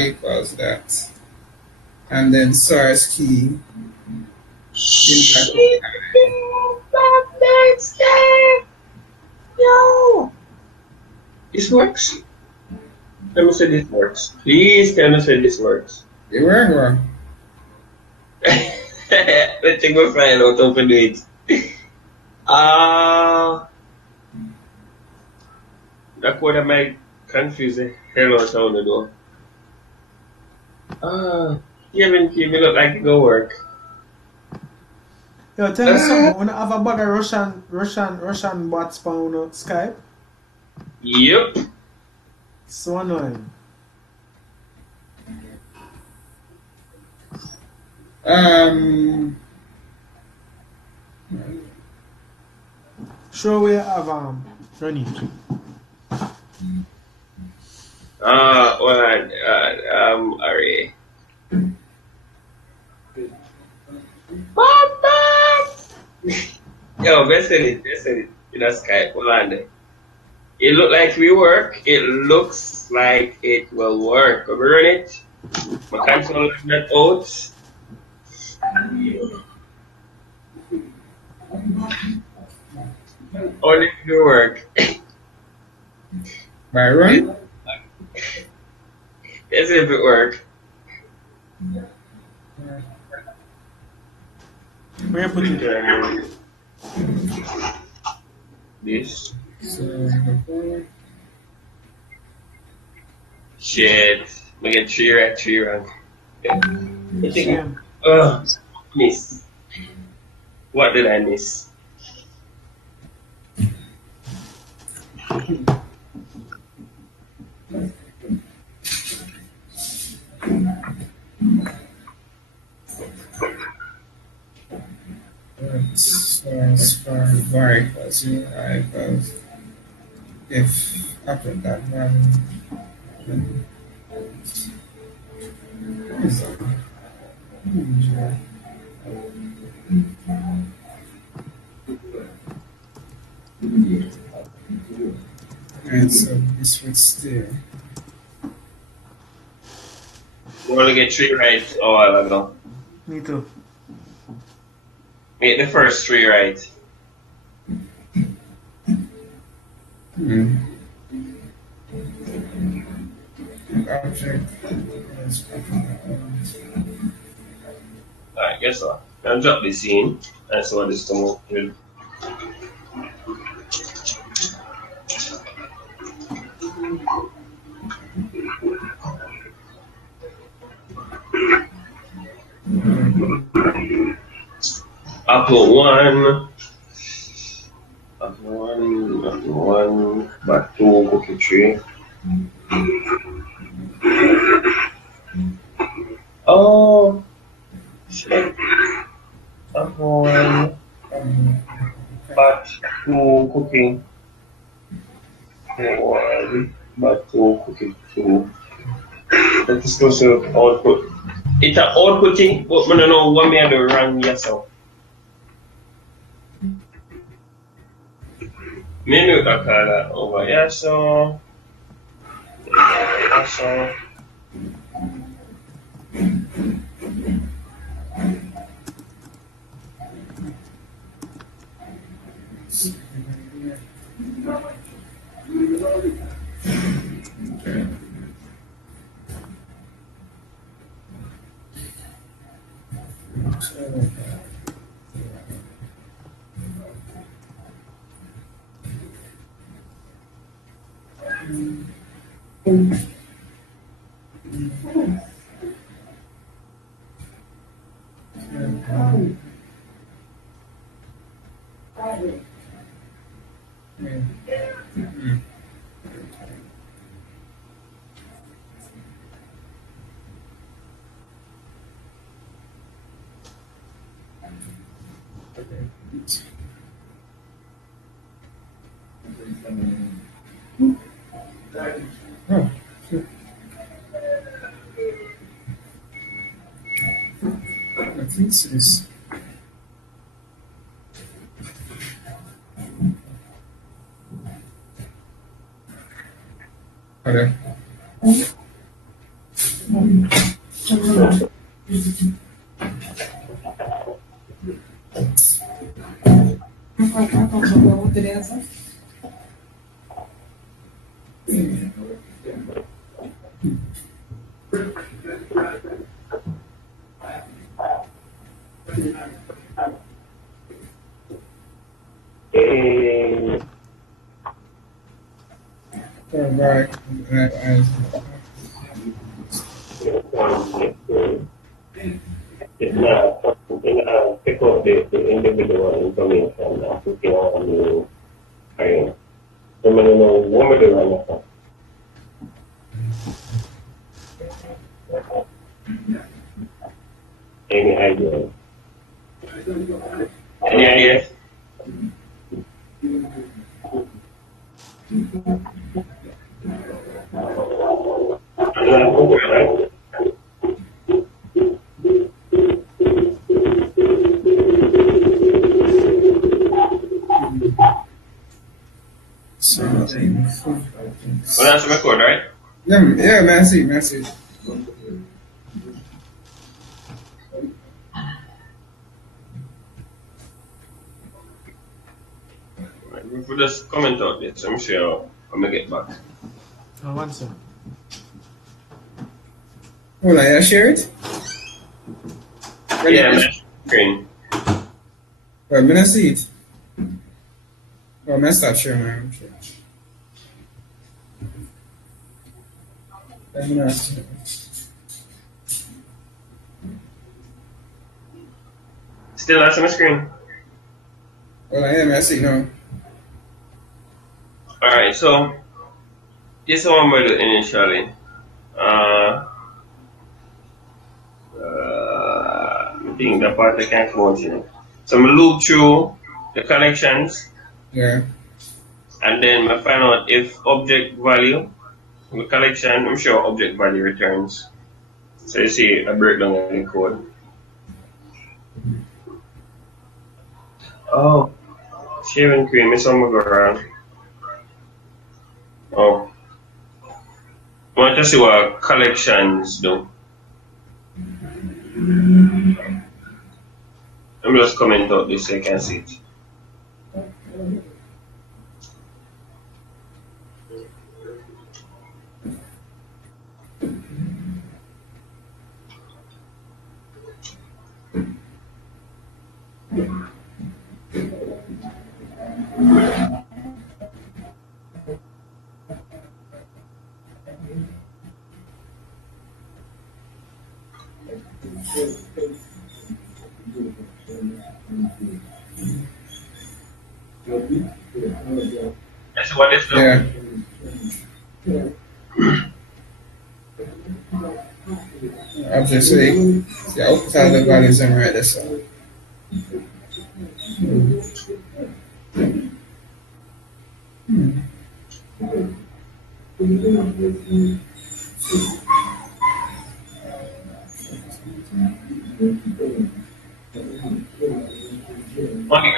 equals that. And then source key. Yo! This works? Let me say this works. Please tell me say this works. It work. Let's go find out how to do it. That code might confuse the hell out of the door. Even if it look like it go work. Yo, tell me something. When I have a bag of Russian bots on Skype, Yep. so annoying. Sure, we have running. Array. Yo, best it in a Skype. Hold on there. It look like we work. It looks like it will work. Can we run it? My console is not out. How did it work? By run? Let's see if it work. Where put it? This. So, Shit. We get 3 rank. Shame. Miss. What did I miss? as far as var equals 0, I equals if after that value. And so this would stay. You only get 3 right a while ago. Me too. Make the first 3 right. Object. Alright, guess what? I'll drop the scene and see what this to move with. Upload 1. Upload 1, back 2, cookie 3. Oh, shit. Upload 1, back 2, cookie 1, back 2, cookie 2. That is supposed to output. It's an outputting, but I don't know what me do wrong yourself. Menu ka kala over here, so. Oh, shit. What is this? Okay. Right. Pick up the individual information and put it on the screen. So I don't know what we do right now. Any ideas? Any ideas? Right? Well, that's a record, right? Yeah, merci. If we just comment out this, I'm sure I'm gonna get back. One sec. Hold on, I share it? Yeah, man. Screen. Well, I'm gonna see it. Oh, I'm gonna start sharing my own share. I'm gonna see it. Still not on the screen. Well, I am, I see now. Alright, so this is what I'm going to do initially. I think the part I can't function. So I'm going to loop through the connections. Yeah. And then I find out if object value, the collection, I'm sure object value returns. So you see a breakdown in the code. Oh, shaving cream is on my go around. Oh, I want to see what collections do. Let me just comment out this so you can see it. That's what it's doing. Yeah. Obviously, yeah, I'll put all the values in right there. So.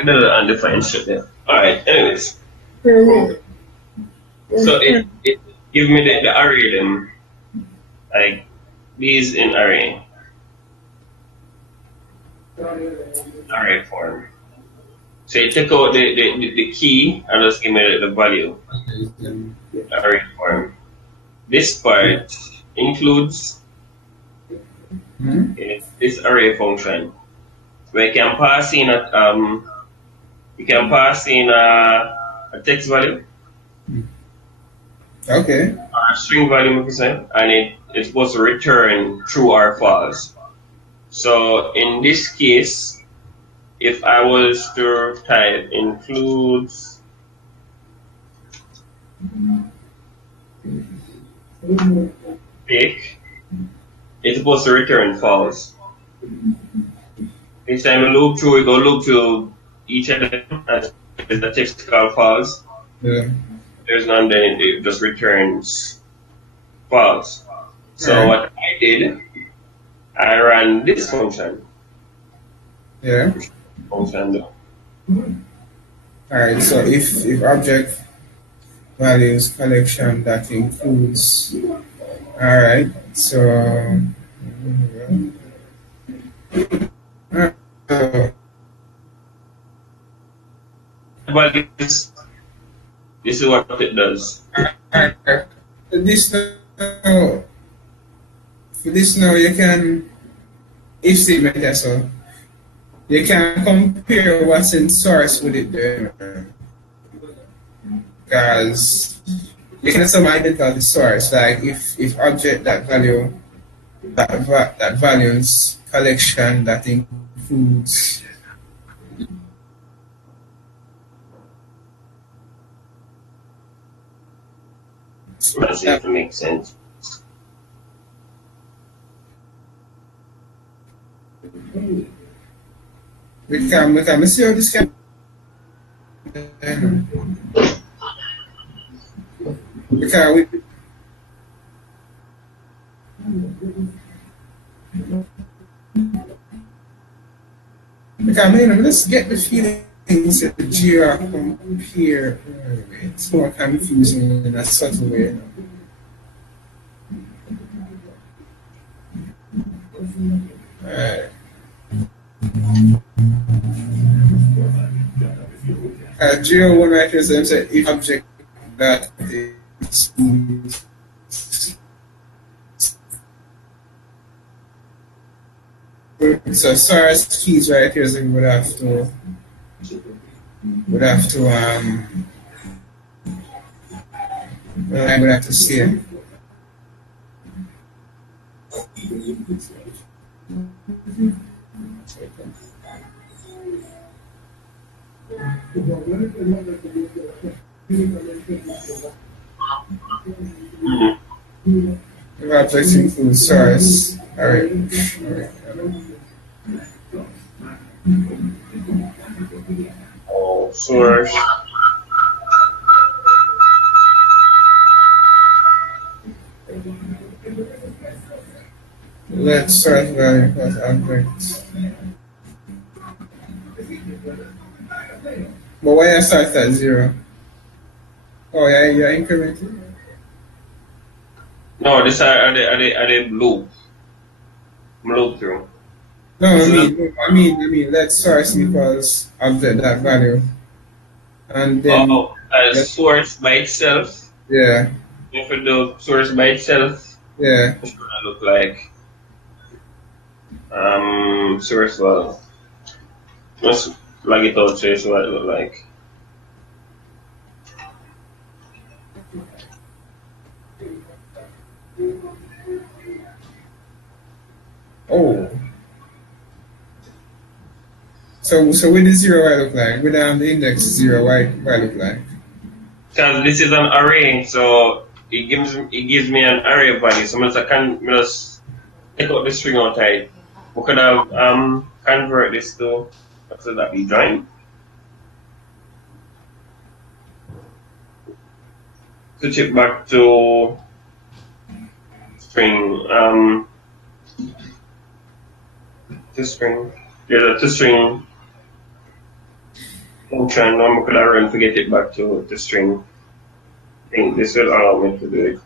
Another undefined string there. Alright, anyways. So it give me the array them, like these in array form. So you take out the key and just give me the value, array form. This part includes this array function where you can pass in a text value. Okay. Or a string value, and it's supposed to return true or false. So in this case, if I was to type includes pick, it's supposed to return false. Each time we loop through, we go loop through each of them, and if the text called false, there's none, then it just returns false. So what I did, I ran this function. Yeah. Function. Alright, so if object values collection that includes, alright, so this is what it does. This now you can, if statement that's all, you can compare what's in source with it there. Because you can also identify the source, like if object that value that values collection that includes Let's see if it makes sense. we can see how this can let's get the feelings that the Jira compare. It's more confusing in a subtle way. Jira one right here says if object that is so source keys right here, so we would have to I would have to see it. If objects include source, alright. Oh, source. Let's start value plus object. But why I start at 0? Oh yeah, incrementing. No, this are the loop. Loop through. No, I mean, let source equals object that value, and then As source by itself. yeah, If we do source by itself, yeah. what should that look like? Source well. Let's plug it out so it's what it look like. Oh. So with the zero, what look like? With the index zero, what look like? Because this is an array, so it gives me an array value. So I can just take out the string out type. We could have convert this to what should that be join? Switch it back to string. To string. There's a to string function. We could have run to get it back to the string. I think this will allow me to do it.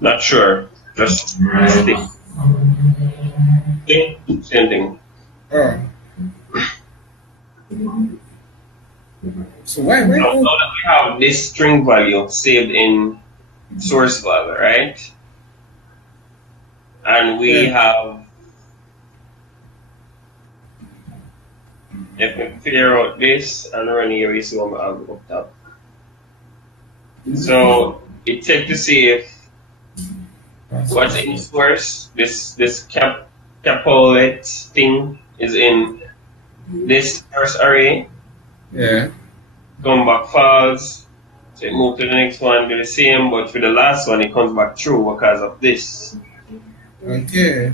Not sure. Just stick. Same thing. Oh. So why? Now that we have this string value saved in source value, right? And we have, if we figure out this and run here, we see what we have up top. So it checks to see if what's in source, this capolet thing is in this first array. Yeah. Come back false. So it move to the next one, do the same, but for the last one it comes back true because of this. Okay.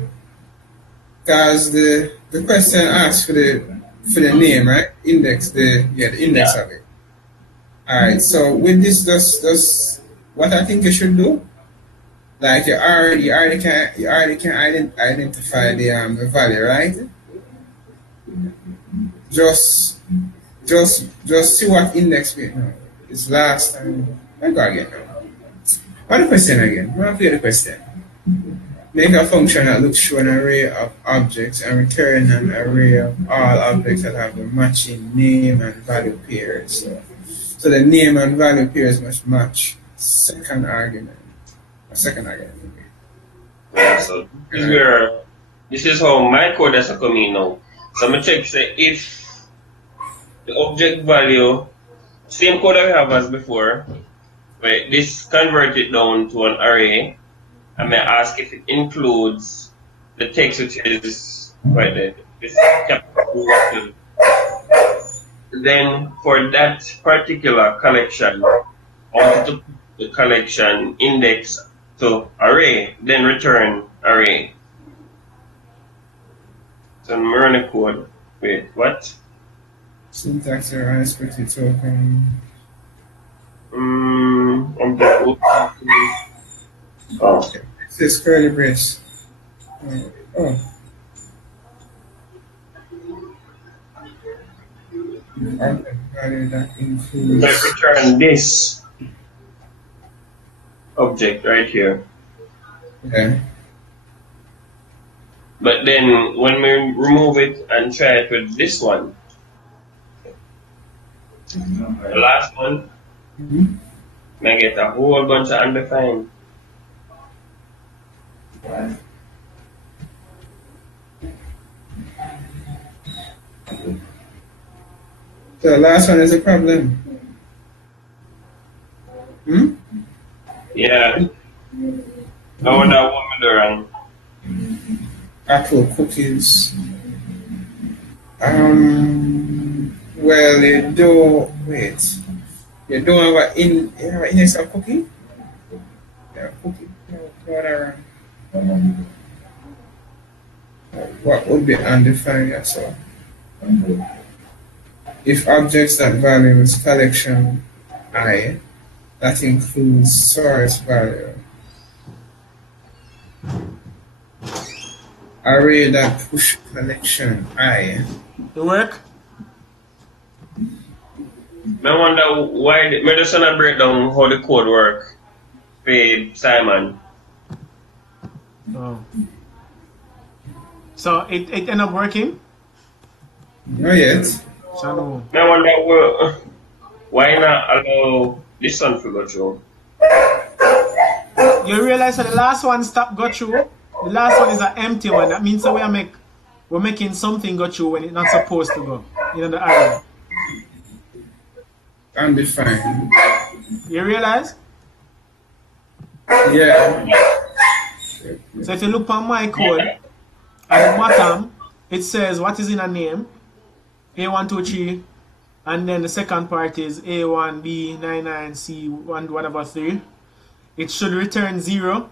Because the question asks for the name, right? Index the index of it. Alright, so with this just what I think you should do, like you already can identify the value, right? Just see what index we it's last time. I go again now. What the question again? What the question? Make a function that looks through an array of objects and return an array of all objects that have the matching name and value pairs. So the name and value pairs must match second argument. A second argument. Yeah, so this is how my code has to come in now. So I'm gonna check say if the object value, same code I have as before, but this convert it down to an array. I may ask if it includes the text which is right there. This capital. Then for that particular collection, I want to put the collection index to array, then return array. So I'm running the code. Wait, what? Syntax or unexpected token. I'm just Okay. It says curly brace. Oh. Object value that includes. let's return this object right here. Okay. But then when we remove it and try it with this one, the last one, I get a whole bunch of undefined. So the last one is a problem. Yeah. I wonder what I'm doing. Apple cookies. Well, you do. Wait. You don't have you have an index of cookie? Yeah, cookie. Whatever. What would be undefined as well? If objects that value is collection I, that includes source value. array that push collection I. The work? I wonder why me just wanna break down how the code work for Simon. Oh. So it ended up working? Not yet. So no. I wonder why not allow this one to go through. You realize that the last one go through? The last one is an empty one. That means that we're making something go through when it's not supposed to go. You know the array. Undefined. You realize? Yeah. So if you look on my code, at the bottom, it says what is in a name, A123, and then the second part is A1, B, 99, C1, whatever 3. It should return 0.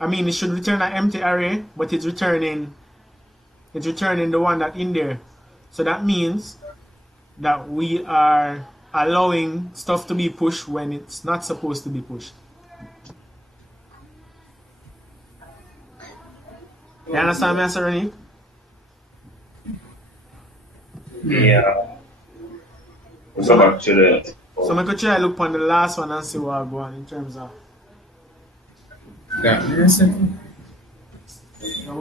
I mean, it should return an empty array, but it's returning the one that in there. So that means that we are allowing stuff to be pushed when it's not supposed to be pushed. You understand me, Sir Renick? Yeah. We'll go back to the. So I could try look on the last one and see what I go on in terms of. That yes. I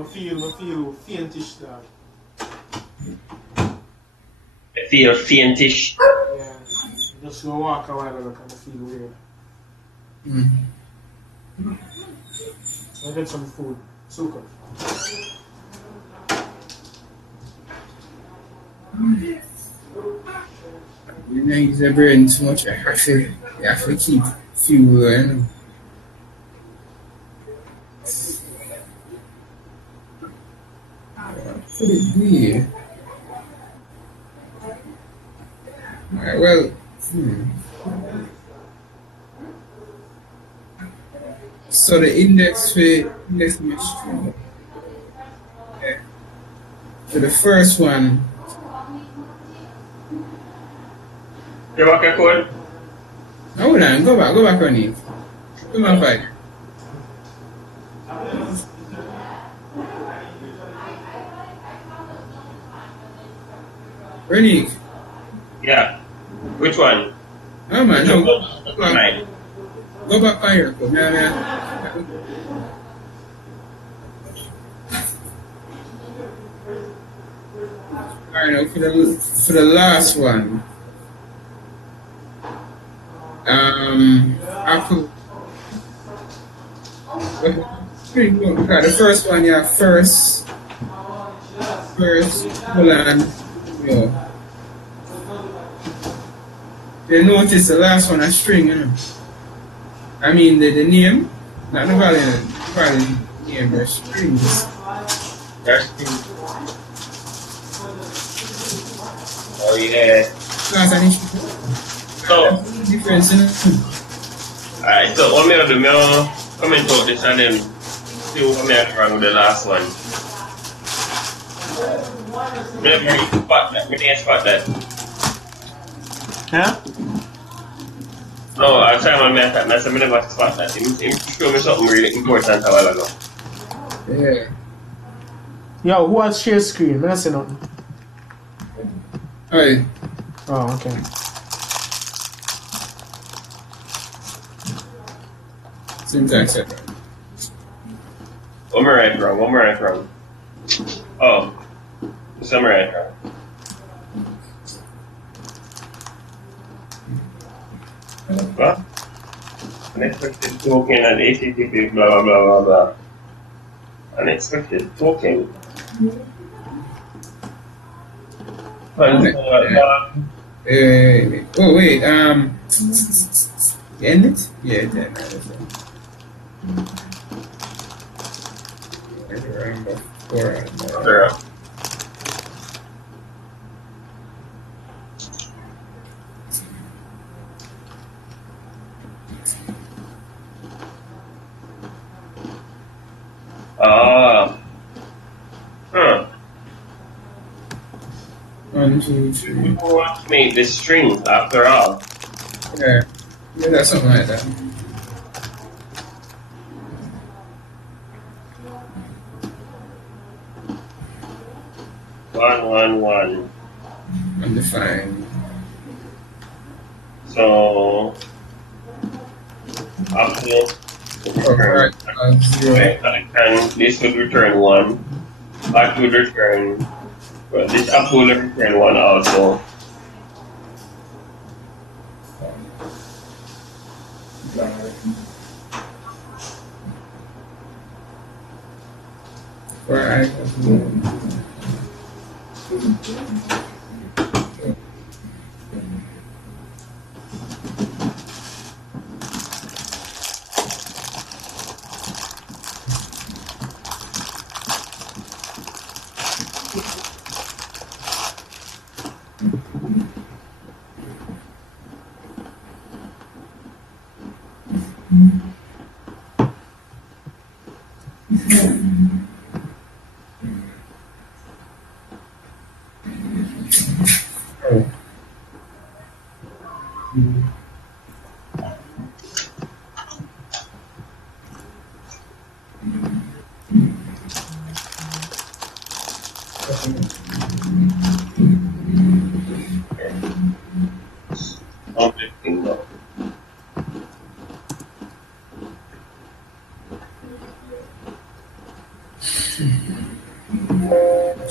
feel faintish there. I feel faintish. Yeah. Just go walk a while ago and I feel weird. I get some food. Suka. You know, use your brain too much. You have to keep fuel, you know. Could it be? Alright, well, So the index mesh string. Yeah. So the first one. You want a code? Hold on, go back on it. Come on, fight. Renick. Yeah. Which one? Oh man, no. Mine. Go back on here. Alright, now for the last one. Apple. The first one, yeah, first, Holland, yeah. You notice the last one a string, you know. I mean the name, not the value name, they're strings. Oh yeah. That's an issue. So Difference, you know. alright, so what me do, me comment out this and then see what me have wrong with the last one. Me didn't spot that. Yeah? No, I try my math and I said me never spot that. He showed me something really important a while ago. Yeah. Yo, who has share screen? I don't see nothing. Alright. Oh, okay. Syntax error. One more right wrong. Oh. Some right wrong. What? Unexpected token and HTTP blah blah blah blah blah. Unexpected token. And, oh wait, end it? Yeah, it ended. One, two, three. We want to make this string after all. Yeah, that's something like that. 111. Undefined. So apple Right. Zero. and this would return 1. That would return, well, this apple will return 1 also. Right.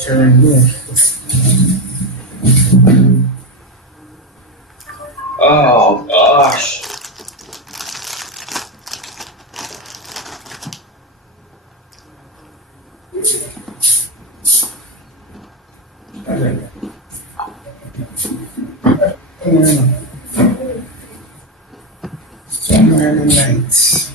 Turn Oh gosh. somewhere in the night.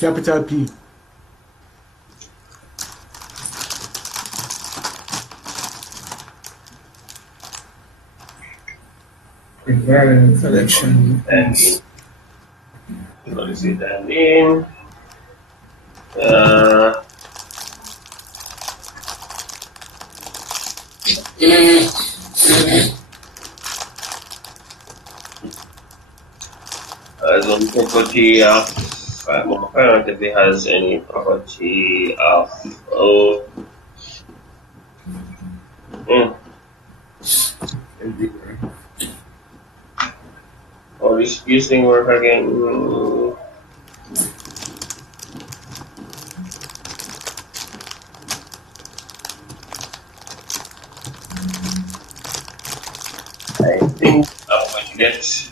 Capital P. Value collection. And let me see that in. As one property of, I don't know if it has any property of, oh, this thing work again. I think I'm going to get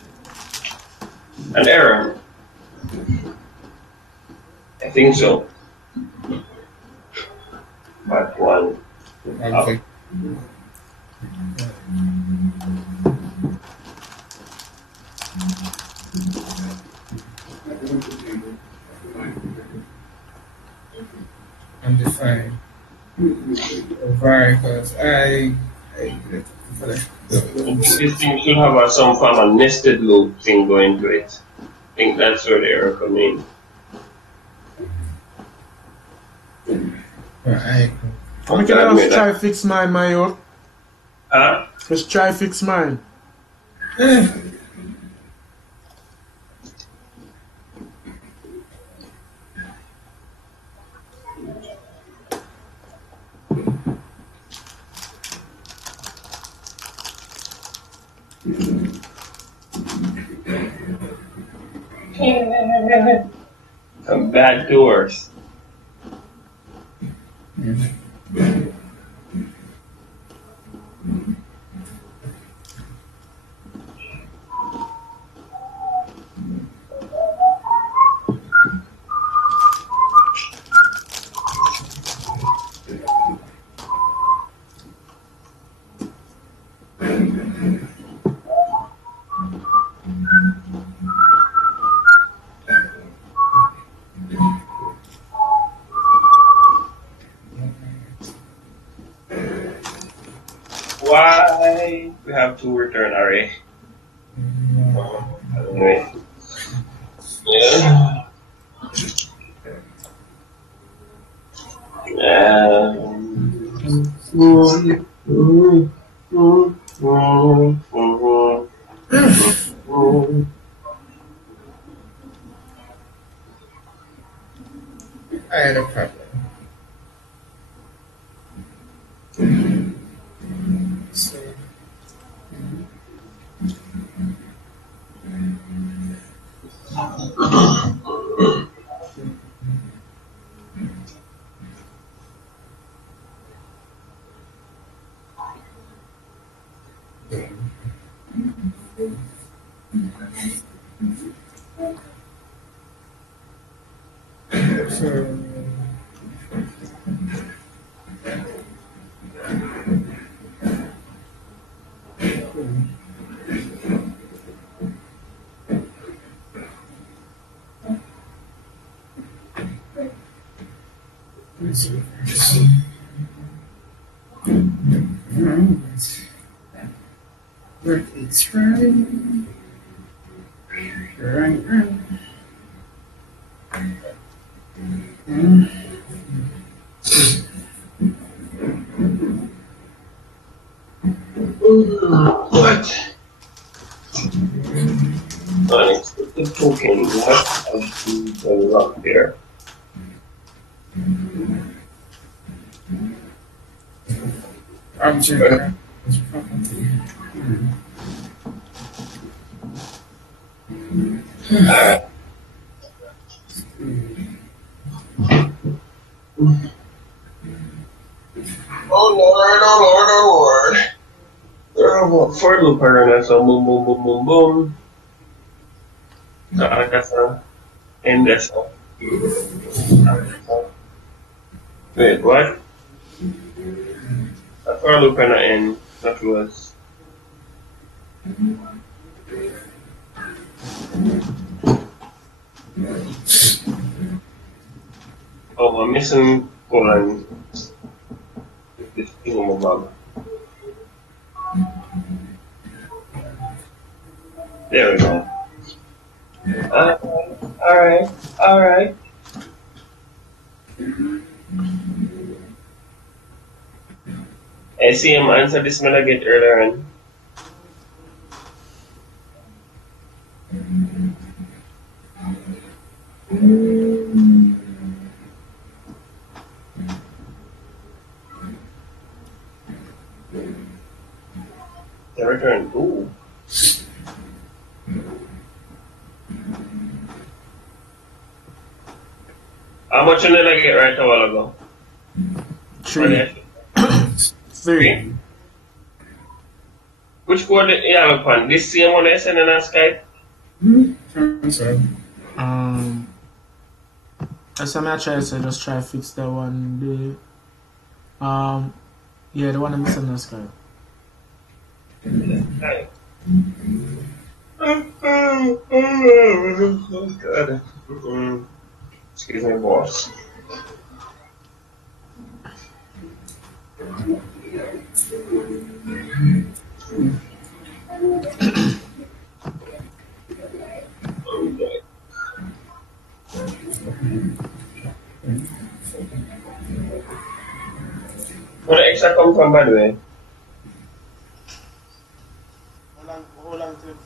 an error. I think so. Part 1. Okay. Undefined. Because This thing should have some form of nested loop thing going to it. I think that's where the error comes in. How can I just try fix mine, Mayo? Huh? Just try fix mine. Some bad doors. why we have to return array. Anyway. Yeah. I had a problem. So, but it's right. What? Unexpected token. We have to lock there. Object. Alright. Oh Lord, oh Lord, oh Lord. For looper and so boom boom boom boom boom. That's and that's all. Wait, what? A for looper and end, that was. Oh, I'm missing colon. This thing on my mom. There we go. Alright. I see him answer this man again earlier on. The return. Ooh. How much did I get right a while ago? 3. 3. Which code did you have upon? This same one I sent in on Skype? That's what I try to say, just try to fix that one. Yeah, the one I'm sending on Skype. Oh, God. Excuse me, boss. Where the extra come from, by the way? Hold on to it.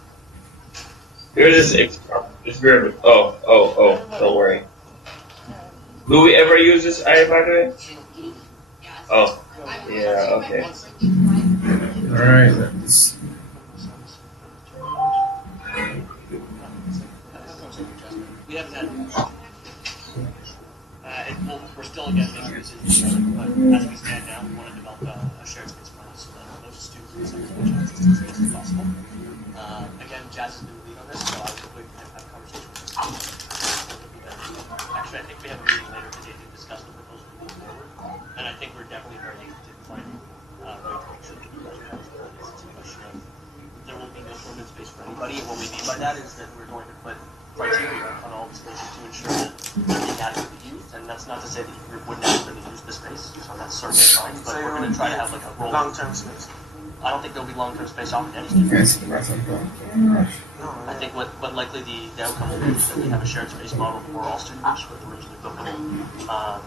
Here's this extra. It's very good. Oh, don't worry. Do we ever use this eye, by the way? Oh, yeah, okay. Alright, let's. We haven't had. We're still again making decisions, but as we stand now, we want to develop a shared space plan so that those students can as much space as possible. Again, Jazz is the lead on this, so I was hoping to have a conversation with her. Actually, I think we have a meeting later today to discuss the proposal moving forward, and I think we're definitely very interested in finding a way to make sure that you guys are having it's a question of there will be no permanent space for anybody, and what we mean by that is that we're going to put criteria on all the spaces to ensure that they're being adequately used, and that's not to say that you wouldn't adequately use the space, so that's certainly fine, but we're going to try to have like a long-term space. I don't think there'll be long-term space off in any student. Yes, that's a problem. I think what likely the outcome will be is that we have a shared space model for all student groups with originally built in.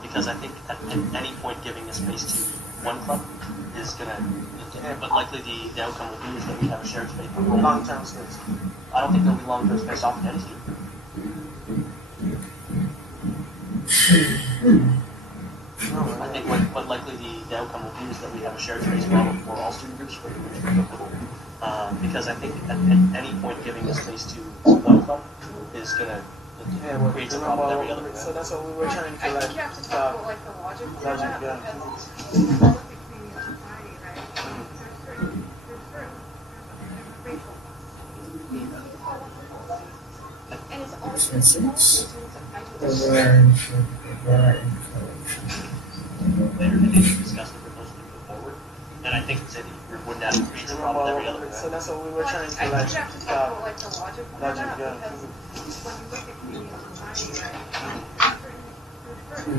Because I think at any point giving a space to one club is gonna, but likely the outcome will be is that we have a shared space for long-term space. I don't think there'll be long-term space off in any student. I think what likely the outcome will be is that we have a shared space model for all student groups with originally built in. Because I think at any point giving a space to one club is gonna create a problem with every other. So that's what we were trying to I think you have to talk about like the logic for that, because it's all of the community of society, right? And it's also Learn should provide encouragement. Later today to discuss the proposal to move forward. And I think that it wouldn't have created a problem with every other. So that's what we were trying to I think you have to talk about like the logic for that, yeah. because when you look at community of society, right?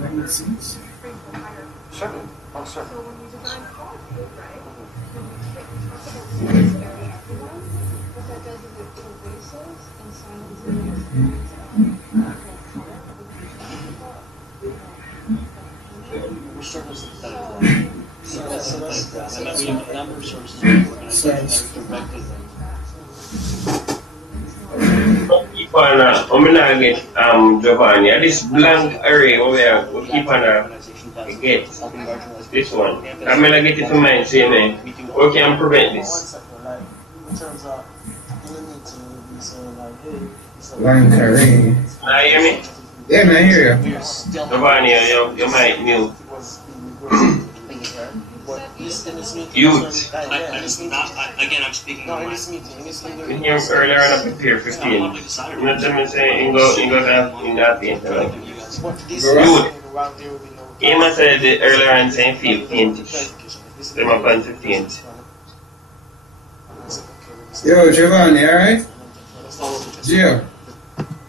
That makes sense. Sure. Oh, sure. So when you design policy, right? When you talk about service area everyone, what that does is it erases and silences the experience of color. We're starting to see that. So we have a number of services organizations directed. Keep on, I'm gonna get Giovanni. This blank array where we keep on get this one. I'm gonna get it to mine, say man. We can prevent this. In terms of you need to be saying like, hey, Blank array. Now you hear me? Yeah, man, I hear you. Giovanni, you might mute. Youth. Again, I'm speaking on my. In here earlier on up here 15. You know what I'm saying? In that paint. Youth. Emma said earlier on saying feel paintish. Them up on 15th. Yo, Giovanni, alright? Gio.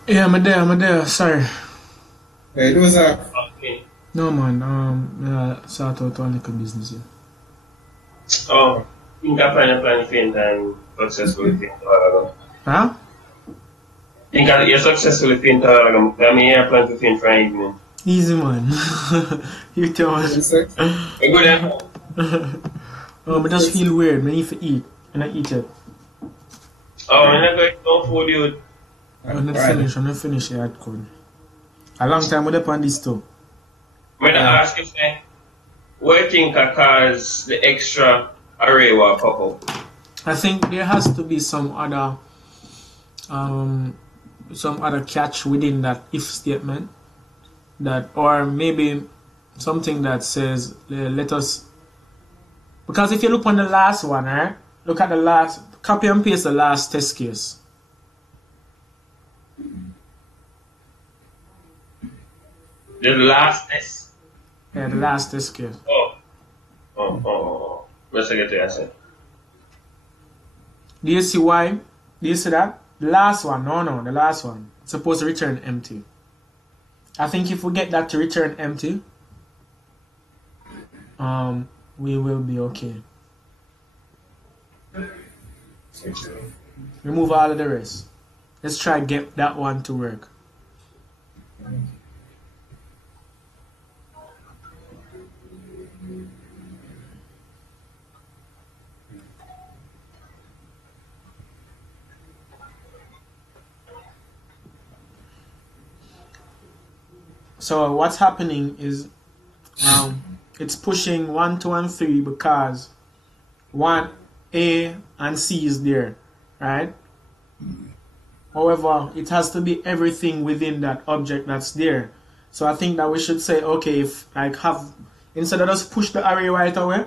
yeah, I'm there. Sorry. Hey, those are. Okay. No man, sort out one little business here. Oh, I think I plan to paint and successfully paint all of them. Huh? I think you're successfully paint all of them. I mean, I plan to paint for an evening. Easy man. You tell me. You go there? But just feel weird. I need to eat. And I eat it. Oh, I'm not going to no food, dude. I'm not finish YaadCode. A long time with on this too. I'm going to ask you, what do you think cause the extra array will pop up? I think there has to be some other catch within that if statement, that, or maybe something that says let us, because if you look on the last one, right? Look at the last, copy and paste the last test case. The last test? Yeah, the last test case. Oh. Let's get to answer. Do you see why? Do you see that? The last one, no, the last one. It's supposed to return empty. I think if we get that to return empty, we will be okay. Remove all of the rest. Let's try get that one to work. So what's happening is it's pushing 1, 2, and 3 because 1, A and C is there, right? However, it has to be everything within that object that's there. So I think that we should say, okay, if like instead of just push the array right away,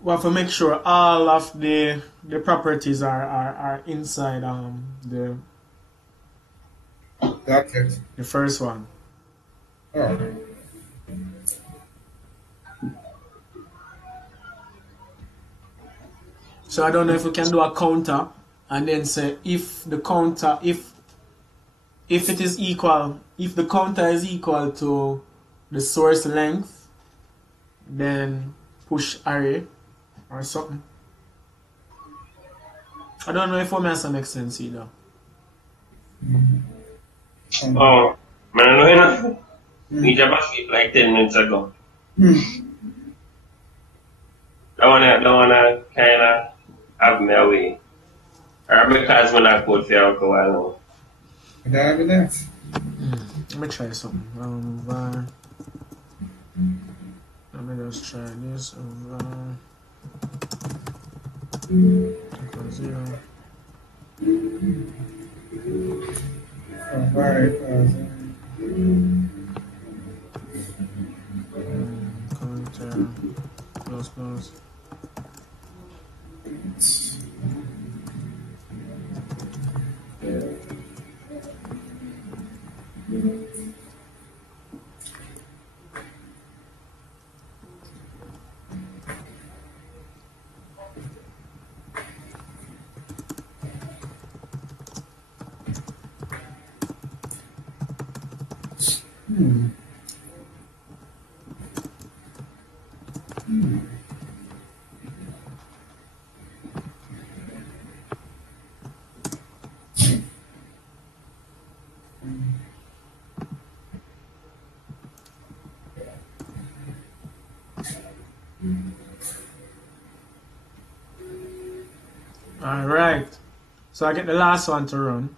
we have to make sure all of the properties are inside the first one. Oh. So I don't know if we can do a counter and then say if the counter, if it is equal, if the counter is equal to the source length, then push array or something. I don't know if what makes make sense either. Oh, man, I know enough. We just sleep like 10 minutes ago. Don't wanna kinda have me away. Or because when I code for a while now. Without that. Let me try something. Let me just try this. Equals 0. Counter close. Alright. So I get the last one to run.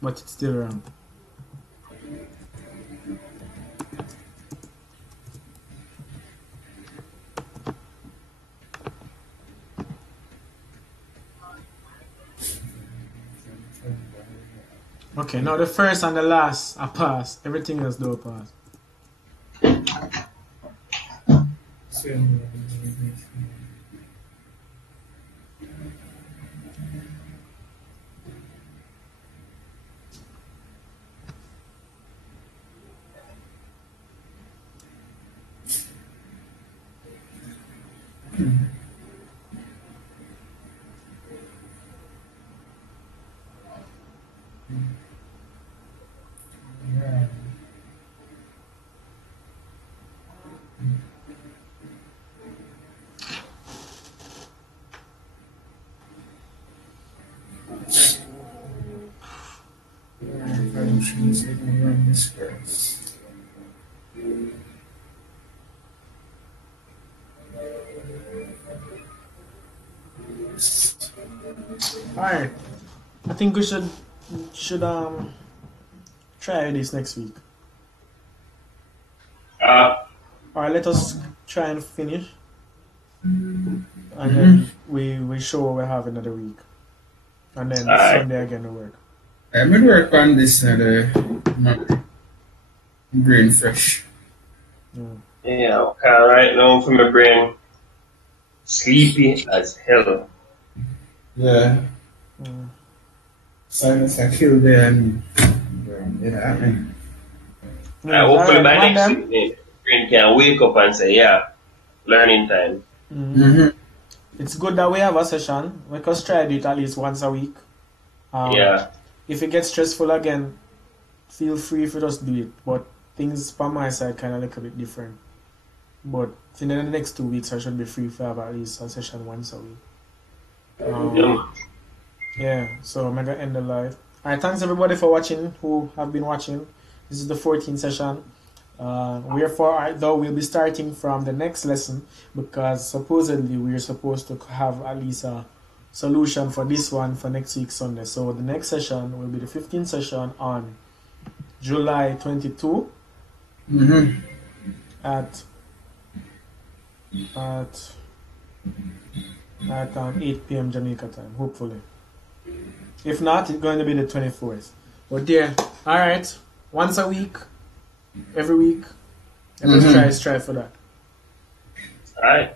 But it's still wrong. Okay, now the first and the last are passed. Everything else do pass. Alright. I think we should try this next week. Alright, let us try and finish. And then we show what we have another week. And then Sunday again to work. I'm gonna work on this brain fresh. Yeah, okay, right now for my brain sleepy as hell. Yeah. Silence I killed them. Hopefully by next week, brain can wake up and say, yeah, learning time. It's good that we have a session. We can try to do it at least once a week. If it gets stressful again, feel free if you just do it. But things from my side kind of look a bit different. But in the next 2 weeks, I should be free for have at least a session once a week. So I'm gonna end the live. Alright, thanks everybody for watching who have been watching. This is the 14th session. Wherefore, though we'll be starting from the next lesson because supposedly we're supposed to have at least a solution for this one for next week Sunday. So the next session will be the 15th session on July 22 at 8 p.m. Jamaica time, hopefully. If not, it's going to be the 24th. But yeah, alright. Once a week, every week. And let's try for that. Alright.